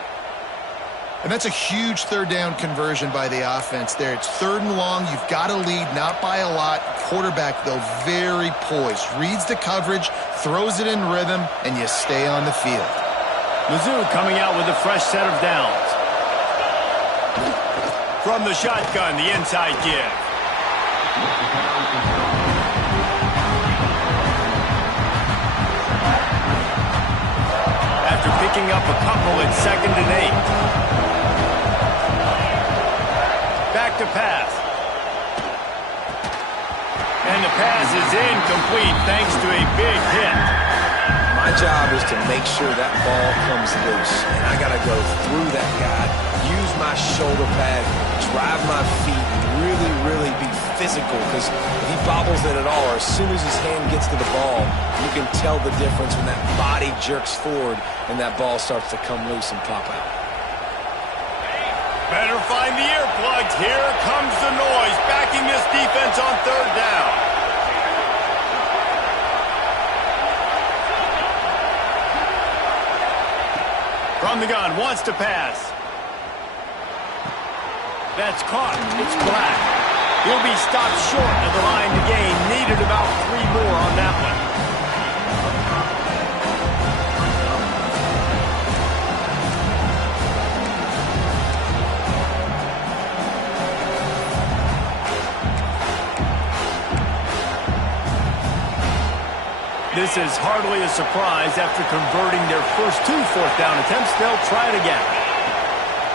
And that's a huge third down conversion by the offense there. It's third and long. You've got to lead, not by a lot. Quarterback, though, very poised. Reads the coverage, throws it in rhythm, and you stay on the field. Mizzou coming out with a fresh set of downs. From the shotgun, the inside give. After picking up a couple at 2nd and 8. Back to pass. And the pass is incomplete thanks to a big hit. My job is to make sure that ball comes loose. And I got to go through that guy, use my shoulder pad, drive my feet, really, really be physical. Because if he bobbles it at all, or as soon as his hand gets to the ball, you can tell the difference when that body jerks forward and that ball starts to come loose and pop out. Better find the earplugs. Here comes the noise, backing this defense on third down. From the gun, wants to pass. That's caught. It's Black. He'll be stopped short of the line to gain. Needed about 3 more on that one. This is hardly a surprise. After converting their first 2 fourth-down attempts, they'll try it again.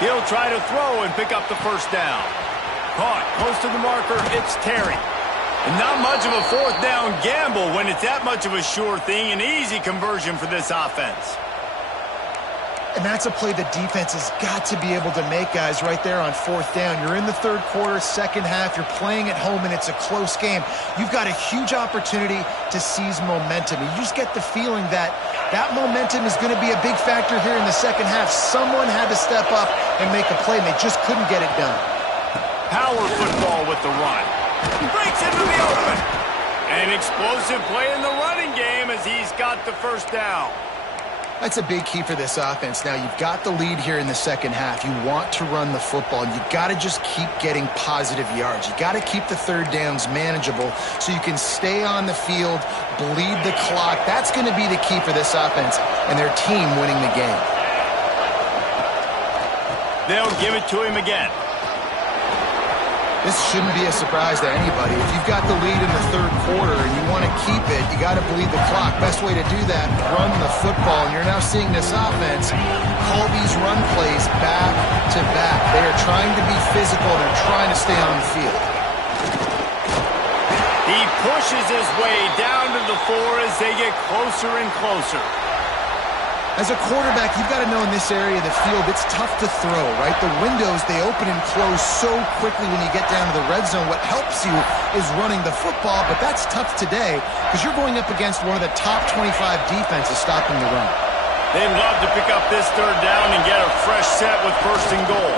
He'll try to throw and pick up the first down. Caught close to the marker. It's Terry. And not much of a fourth-down gamble when it's that much of a sure thing. An easy conversion for this offense. And that's a play the defense has got to be able to make, guys, right there on fourth down. You're in the third quarter, second half. You're playing at home, and it's a close game. You've got a huge opportunity to seize momentum. You just get the feeling that that momentum is going to be a big factor here in the second half. Someone had to step up and make a play, and they just couldn't get it done. Power football with the run. Breaks into the open. An explosive play in the running game as he's got the first down. That's a big key for this offense. Now, you've got the lead here in the second half. You want to run the football. You got to just keep getting positive yards. You got to keep the third downs manageable so you can stay on the field, bleed the clock. That's going to be the key for this offense and their team winning the game. They'll give it to him again. This shouldn't be a surprise to anybody. If you've got the lead in the third quarter and you want to keep it, you got to bleed the clock. Best way to do that, run the football. And you're now seeing this offense call these run plays back to back. They are trying to be physical. They're trying to stay on the field. He pushes his way down to the 4 as they get closer and closer. As a quarterback, you've got to know in this area of the field, it's tough to throw, right? The windows, they open and close so quickly when you get down to the red zone. What helps you is running the football, but that's tough today because you're going up against one of the top 25 defenses stopping the run. They'd love to pick up this third down and get a fresh set with first and goal.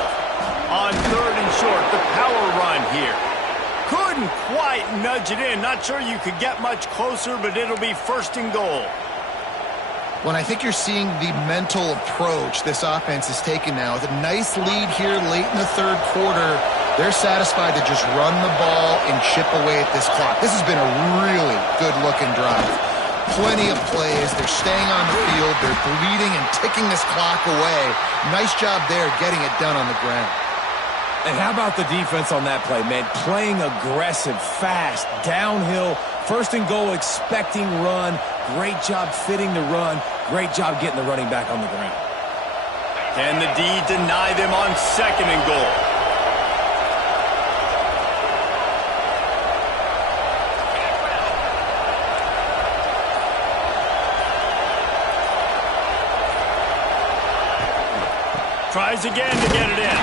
On third and short, the power run here. Couldn't quite nudge it in. Not sure you could get much closer, but it'll be first and goal. Well, I think you're seeing the mental approach this offense is taking now. With a nice lead here late in the third quarter, they're satisfied to just run the ball and chip away at this clock. This has been a really good-looking drive. Plenty of plays. They're staying on the field. They're bleeding and ticking this clock away. Nice job there getting it done on the ground. And how about the defense on that play, man? Playing aggressive, fast, downhill, first and goal, expecting run. Great job fitting the run. Great job getting the running back on the ground. Can the D deny them on second and goal? Tries again to get it in.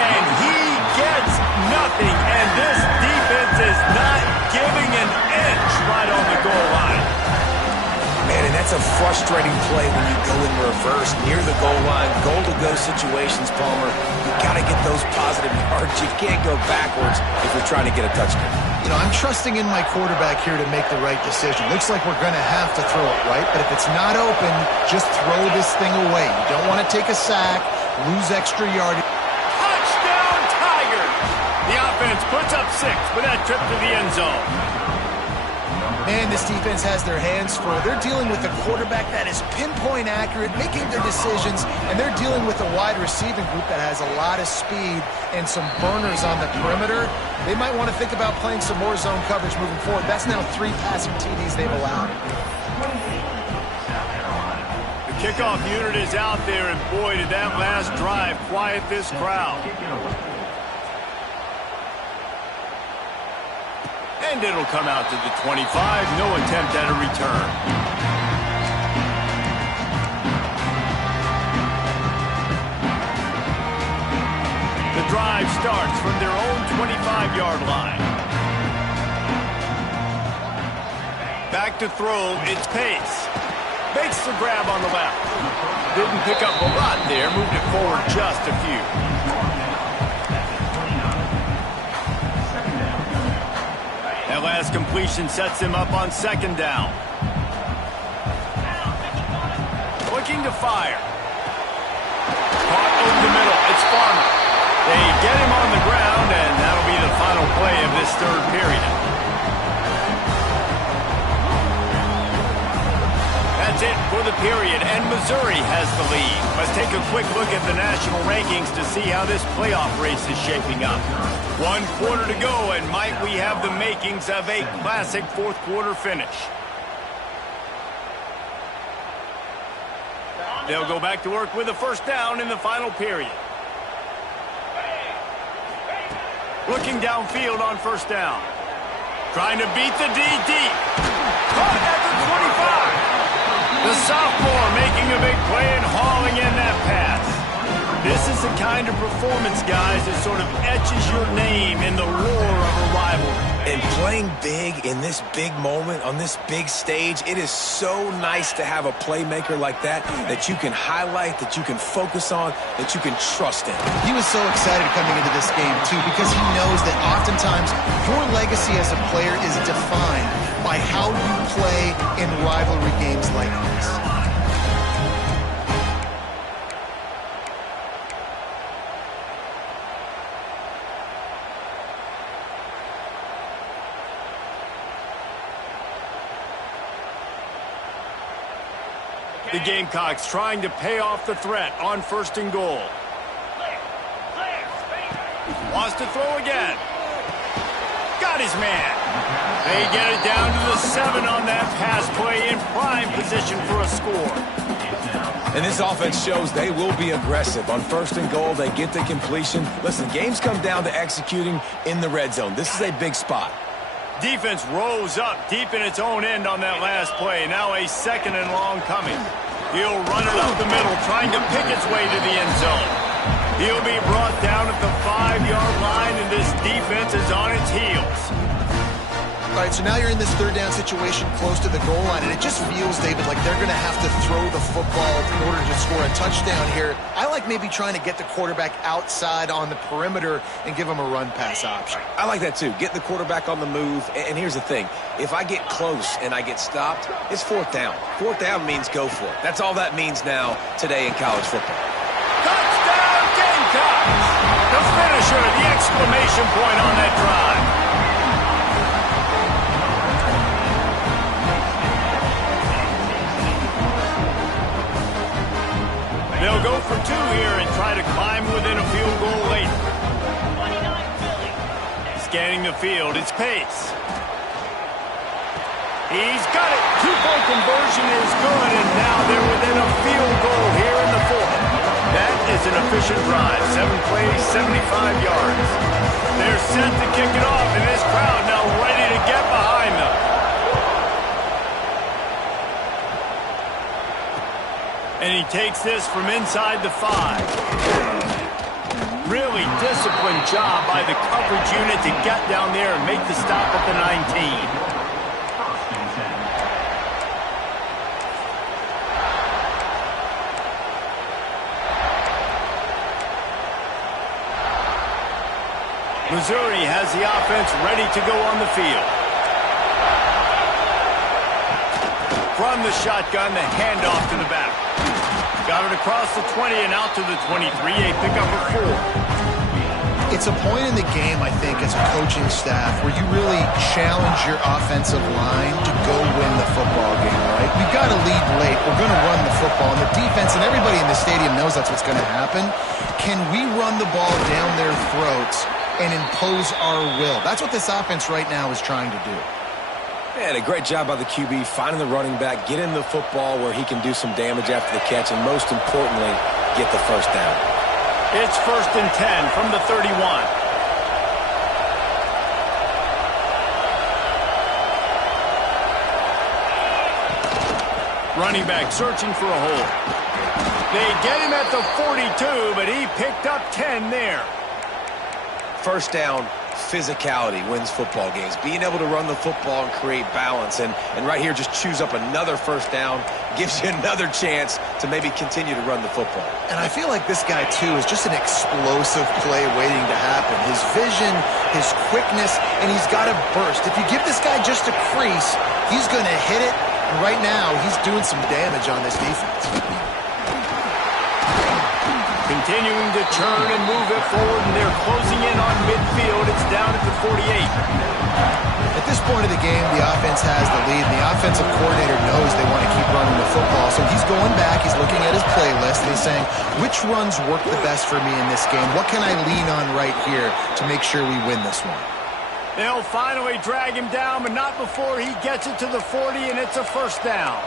And he gets nothing. And this defense is not giving an inch right on the goal line. Man, and that's a frustrating play when you go in reverse near the goal line. Goal-to-go situations, Palmer. You got to get those positive yards. You can't go backwards if you're trying to get a touchdown. You know, I'm trusting in my quarterback here to make the right decision. Looks like we're going to have to throw it, right? But if it's not open, just throw this thing away. You don't want to take a sack, lose extra yardage. Touchdown, Tigers! The offense puts up 6 with that trip to the end zone. Man, this defense has their hands full. They're dealing with a quarterback that is pinpoint accurate, making their decisions, and they're dealing with a wide receiving group that has a lot of speed and some burners on the perimeter. They might want to think about playing some more zone coverage moving forward. That's now 3 passing TDs they've allowed. The kickoff unit is out there, and boy, did that last drive quiet this crowd. And it'll come out to the 25. No attempt at a return. starts from their own 25-yard line. Back to throw, it's Pace. Makes the grab on the left. Didn't pick up a lot there, moved it forward just a few. That last completion sets him up on second down. Looking to fire. Caught over the middle, it's Farmer. They get him on the ground, and that'll be the final play of this third period. That's it for the period, and Missouri has the lead. Let's take a quick look at the national rankings to see how this playoff race is shaping up. 1 quarter to go, and might we have the makings of a classic fourth quarter finish. They'll go back to work with a first down in the final period. Looking downfield on first down. Trying to beat the D deep. Caught at the 25. The sophomore making a big play and hauling in that pass. This is the kind of performance, guys, that sort of etches your name in the roar of a rivalry. And playing big in this big moment, on this big stage, it is so nice to have a playmaker like that you can highlight, that you can focus on, that you can trust in. He was so excited coming into this game, too, because he knows that oftentimes your legacy as a player is defined by how you play in rivalry games like this. The Gamecocks trying to pay off the threat on first and goal. Wants to throw again. Got his man. They get it down to the 7 on that pass play in prime position for a score. And this offense shows they will be aggressive. On first and goal, they get the completion. Listen, games come down to executing in the red zone. This is a big spot. Defense rose up deep in its own end on that last play. Now a second and long coming. He'll run it up the middle, trying to pick its way to the end zone. He'll be brought down at the 5-yard line, and this defense is on its heels. All right, so now you're in this third down situation close to the goal line, and it just feels, David, like they're going to have to throw the football in order to score a touchdown here. I like maybe trying to get the quarterback outside on the perimeter and give him a run-pass option. I like that, too. Get the quarterback on the move. And here's the thing. If I get close and I get stopped, it's fourth down. Fourth down means go for it. That's all that means now today in college football. Touchdown, Gamecocks! The finisher, the exclamation point on that drive. They'll go for 2 here and try to climb within a field goal later. Scanning the field, it's Pace. He's got it. 2-point conversion is good, and now they're within a field goal here in the fourth. That is an efficient drive. 7 plays, 75 yards. They're set to kick it off, and this crowd now ready to get behind them. And he takes this from inside the 5. Really disciplined job by the coverage unit to get down there and make the stop at the 19. Missouri has the offense ready to go on the field. From the shotgun, the handoff to the back. Got it across the 20 and out to the 23. A pickup of 4. It's a point in the game, I think, as a coaching staff where you really challenge your offensive line to go win the football game, right? We've got to lead late. We're going to run the football. And the defense and everybody in the stadium knows that's what's going to happen. Can we run the ball down their throats and impose our will? That's what this offense right now is trying to do. Man, a great job by the QB, finding the running back, getting the football where he can do some damage after the catch, and most importantly, get the first down. It's 1st and 10 from the 31. Running back searching for a hole. They get him at the 42, but he picked up 10 there. First down, physicality wins football games. Being able to run the football and create balance. And right here, just choose up another first down, gives you another chance to maybe continue to run the football. And I feel like this guy, too, is just an explosive play waiting to happen. His vision, his quickness, and he's got a burst. If you give this guy just a crease, he's going to hit it. And right now, he's doing some damage on this defense. Continuing to turn and move it forward, and they're closing in on midfield. It's down at the 48. At this point of the game, the offense has the lead, and the offensive coordinator knows they want to keep running the football. So he's going back, he's looking at his playlist, and he's saying, which runs work the best for me in this game? What can I lean on right here to make sure we win this one? They'll finally drag him down, but not before he gets it to the 40, and it's a first down.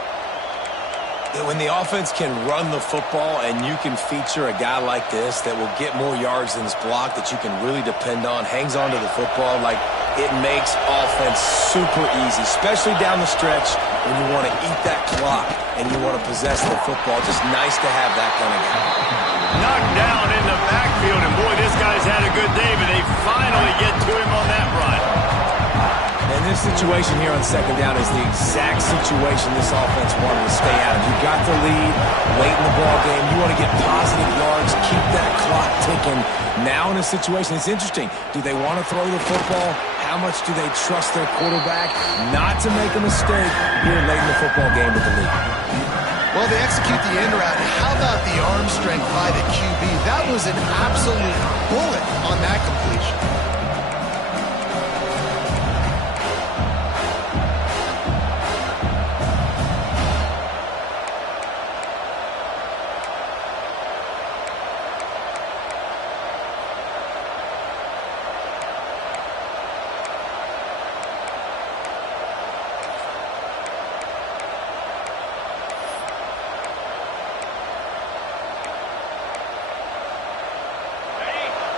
When the offense can run the football and you can feature a guy like this that will get more yards than his block that you can really depend on, hangs on to the football, like it makes offense super easy, especially down the stretch when you want to eat that clock and you want to possess the football. Just nice to have that kind of guy. Knocked down in the backfield, and boy, this guy's had a good day, but they finally get to him on that run. And this situation here on second down is the exact situation this offense wanted to stay out of. You got the lead late in the ball game. You want to get positive yards, keep that clock ticking. Now in a situation, it's interesting. Do they want to throw the football? How much do they trust their quarterback not to make a mistake here late in the football game with the lead? Well, they execute the end route. How about the arm strength by the QB? That was an absolute bullet on that completion.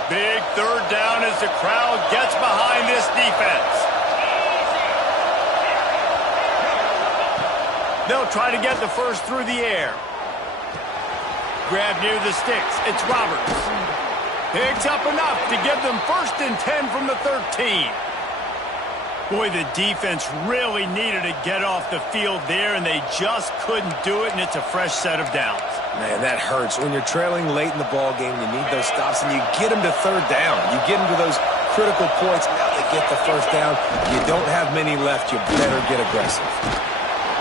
Big third down as the crowd gets behind this defense. They'll try to get the first through the air. Grab near the sticks. It's Roberts. Picks up enough to give them 1st and 10 from the 13. Boy, the defense really needed to get off the field there, and they just couldn't do it, and it's a fresh set of downs. Man, that hurts. When you're trailing late in the ball game, you need those stops, and you get them to third down. You get them to those critical points. Now they get the first down. You don't have many left. You better get aggressive.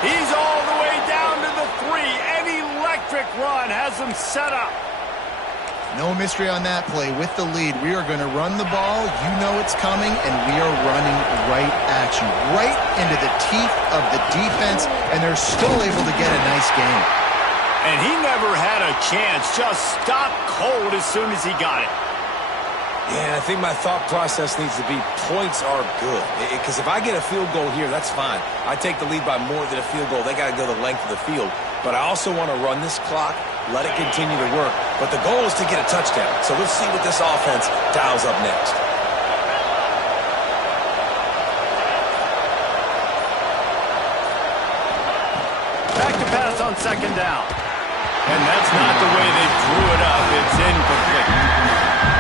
He's all the way down to the 3. An electric run has them set up. No mystery on that play. With the lead, we are going to run the ball. You know it's coming, and we are running right at you, right into the teeth of the defense, and they're still able to get a nice game. And he never had a chance. Just stopped cold as soon as he got it. Yeah, I think my thought process needs to be points are good. Because if I get a field goal here, that's fine. I take the lead by more than a field goal. They got to go the length of the field. But I also want to run this clock, let it continue to work. But the goal is to get a touchdown. So let's see what this offense dials up next. Back to pass on second down. And that's not the way they drew it up. It's incomplete.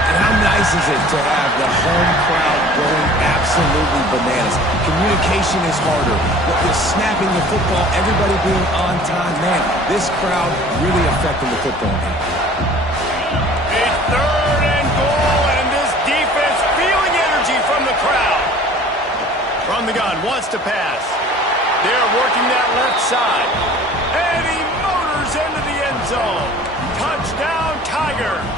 And how nice is it to have the home crowd going absolutely bananas? Communication is harder. With snapping the football, everybody being on time. Man, this crowd really affecting the football game. It's 3rd and goal, and this defense feeling energy from the crowd. From the gun, wants to pass. They're working that left side. And he motors into the end zone. Touchdown, Tigers.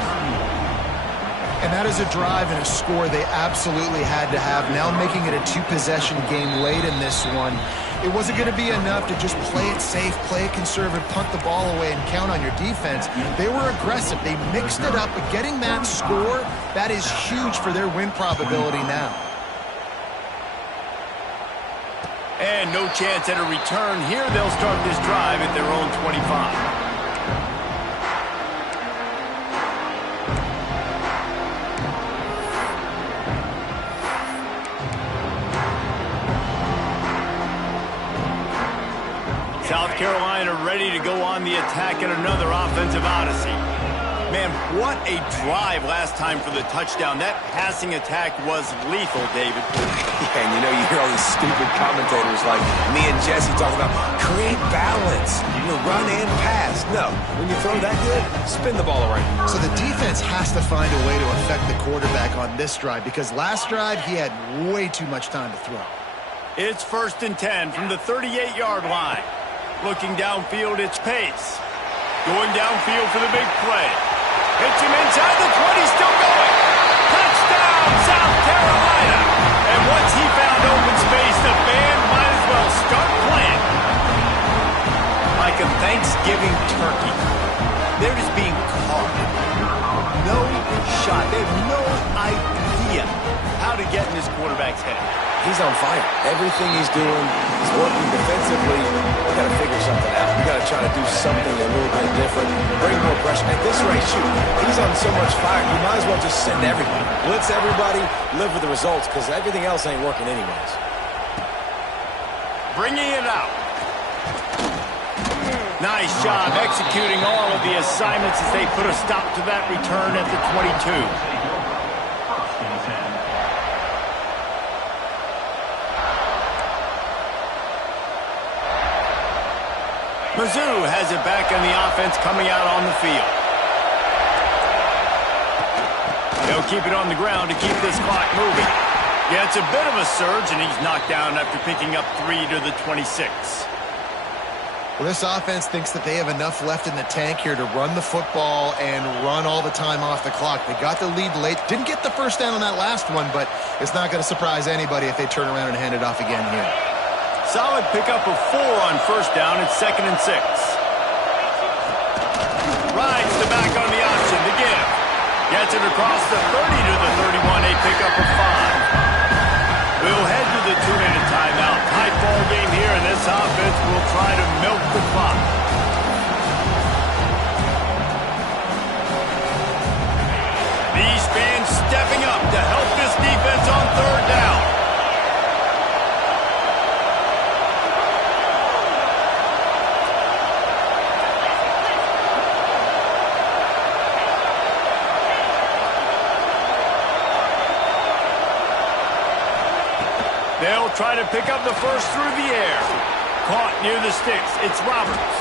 And that is a drive and a score they absolutely had to have. Now making it a 2-possession game late in this one. It wasn't going to be enough to just play it safe, play it conservative, punt the ball away, and count on your defense. They were aggressive. They mixed it up, but getting that score, that is huge for their win probability now. And no chance at a return here. They'll start this drive at their own 25. South Carolina ready to go on the attack in another offensive odyssey. Man, what a drive last time for the touchdown. That passing attack was lethal, David. Yeah, and you hear all these stupid commentators like me and Jesse talking about create balance. Run and pass. No, when you throw that good, spin the ball around. So the defense has to find a way to affect the quarterback on this drive because last drive he had way too much time to throw. It's 1st and 10 from the 38-yard line. Looking downfield, it's Pace. Going downfield for the big play. Hits him inside the 20, still going. Touchdown, South Carolina. And once he found open space, the band might as well start playing. Like a Thanksgiving turkey. They're just being caught. No shot. They have no idea how to get in this quarterback's head. He's on fire. Everything he's doing is working defensively. We got to figure something out. We got to try to do something a little bit different. Bring more pressure. At this rate, shoot, he's on so much fire. You might as well just send everybody. Blitz everybody, live with the results, because everything else ain't working anyways. Bringing it out. Nice job executing all of the assignments as they put a stop to that return at the 22. Mizzou has it back on the offense coming out on the field. They'll keep it on the ground to keep this clock moving. Yeah, it's a bit of a surge, and he's knocked down after picking up 3 to the 26. Well, this offense thinks that they have enough left in the tank here to run the football and run all the time off the clock. They got the lead late. Didn't get the first down on that last one, but it's not going to surprise anybody if they turn around and hand it off again here. Solid pickup of 4 on 1st down. It's 2nd and 6. Rides the back on the option to give. Gets it across the 30 to the 31. A pickup of 5. We'll head to the 2-minute timeout. Tight ball game here, and this offense will try to milk the clock. These fans stepping up to help this defense on 3rd down. They'll try to pick up the first through the air. Caught near the sticks. It's Roberts.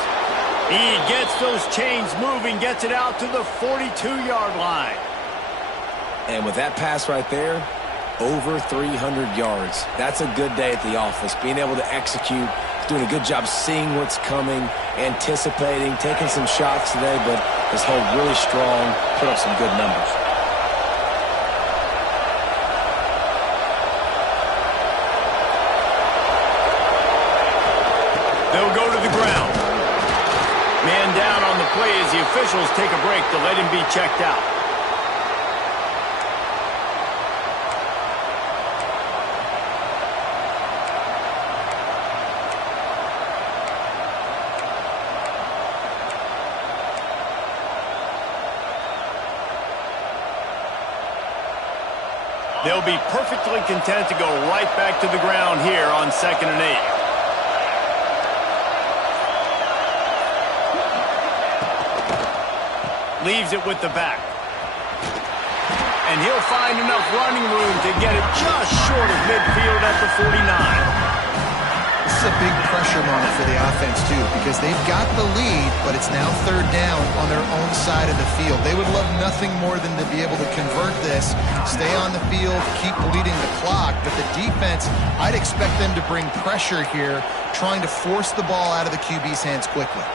He gets those chains moving, gets it out to the 42-yard line. And with that pass right there, over 300 yards. That's a good day at the office. Being able to execute, doing a good job seeing what's coming, anticipating, taking some shots today, but his hold really strong, put up some good numbers. They'll go to the ground. Man down on the play as the officials take a break to let him be checked out. They'll be perfectly content to go right back to the ground here on 2nd and 8. Leaves it with the back. And he'll find enough running room to get it just short of midfield at the 49. This is a big pressure moment for the offense, too, because they've got the lead, but it's now 3rd down on their own side of the field. They would love nothing more than to be able to convert this, stay on the field, keep bleeding the clock. But the defense, I'd expect them to bring pressure here, trying to force the ball out of the QB's hands quickly.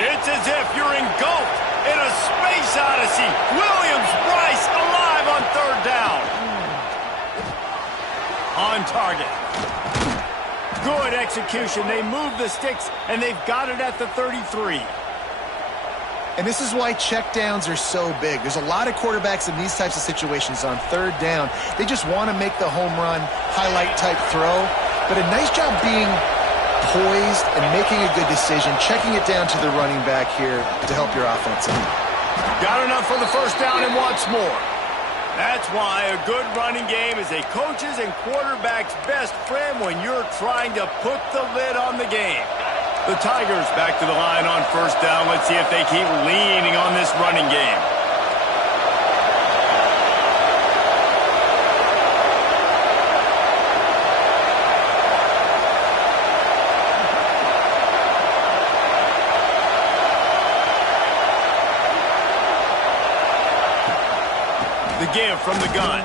It's as if you're engulfed in a space odyssey. Williams-Brice alive on 3rd down. On target. Good execution. They move the sticks, and they've got it at the 33. And this is why checkdowns are so big. There's a lot of quarterbacks in these types of situations on 3rd down. They just want to make the home run, highlight-type throw. But a nice job being poised and making a good decision, checking it down to the running back here to help your offense out. Got enough for the 1st down and wants more. That's why a good running game is a coach's and quarterback's best friend when you're trying to put the lid on the game. The Tigers back to the line on first down. Let's see if they keep leaning on this running game. The give from the gun.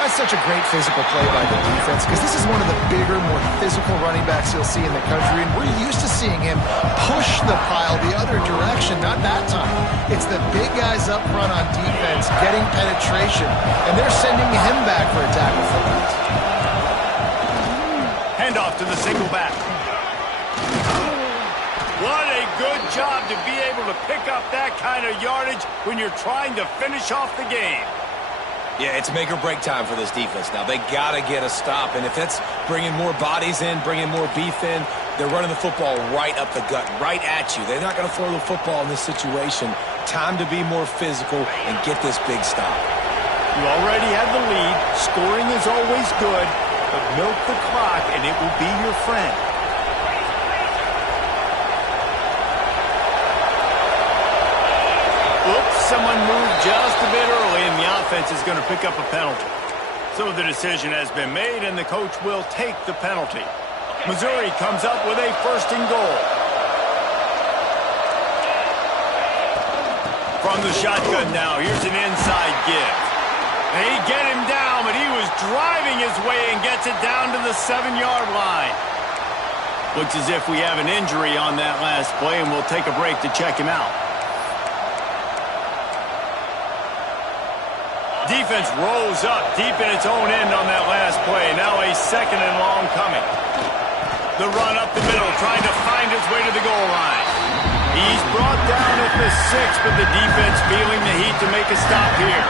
That's such a great physical play by the defense because this is one of the bigger, more physical running backs you'll see in the country, and we're used to seeing him push the pile the other direction, not that time. It's the big guys up front on defense getting penetration, and they're sending him back for a tackle for loss. Handoff to the single back. What a good job to be able to pick up that kind of yardage when you're trying to finish off the game. Yeah, it's make or break time for this defense now. They got to get a stop, and if that's bringing more bodies in, bringing more beef in, they're running the football right up the gut, right at you. They're not going to throw the football in this situation. Time to be more physical and get this big stop. You already have the lead. Scoring is always good, but milk the clock, and it will be your friend. Oops, someone moved just a bit early, and the offense is going to pick up a penalty. So the decision has been made, and the coach will take the penalty. Missouri comes up with a first and goal. From the shotgun now, here's an inside give. They get him down, but he was driving his way and gets it down to the 7-yard line. Looks as if we have an injury on that last play, and we'll take a break to check him out. Defense rolls up deep in its own end on that last play. Now a second and long coming. The run up the middle, trying to find his way to the goal line. He's brought down at the 6, but the defense feeling the heat to make a stop here.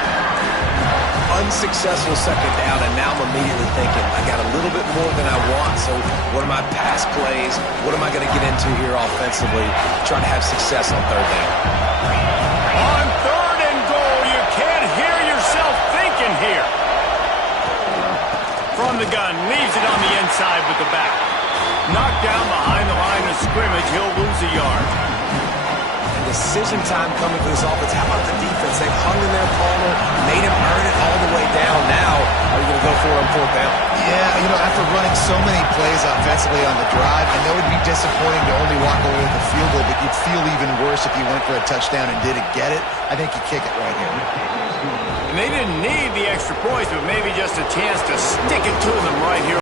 Unsuccessful second down, and now I'm immediately thinking, I got a little bit more than I want, so what are my pass plays? What am I going to get into here offensively? Try to have success on third down. On third and goal, you can't hear yourself thinking here. From the gun, leaves it on the inside with the back. Knocked down behind the line of scrimmage, he'll lose a yard. Decision time coming for this offense. How about the defense? They've hung in their corner, made him earn it all the way down. Now, are you going to go for it on fourth down? Yeah, after running so many plays offensively on the drive, I know it'd be disappointing to only walk away with a field goal, but you'd feel even worse if you went for a touchdown and didn't get it. I think you kick it right here. And they didn't need the extra points, but maybe just a chance to stick it to them right here.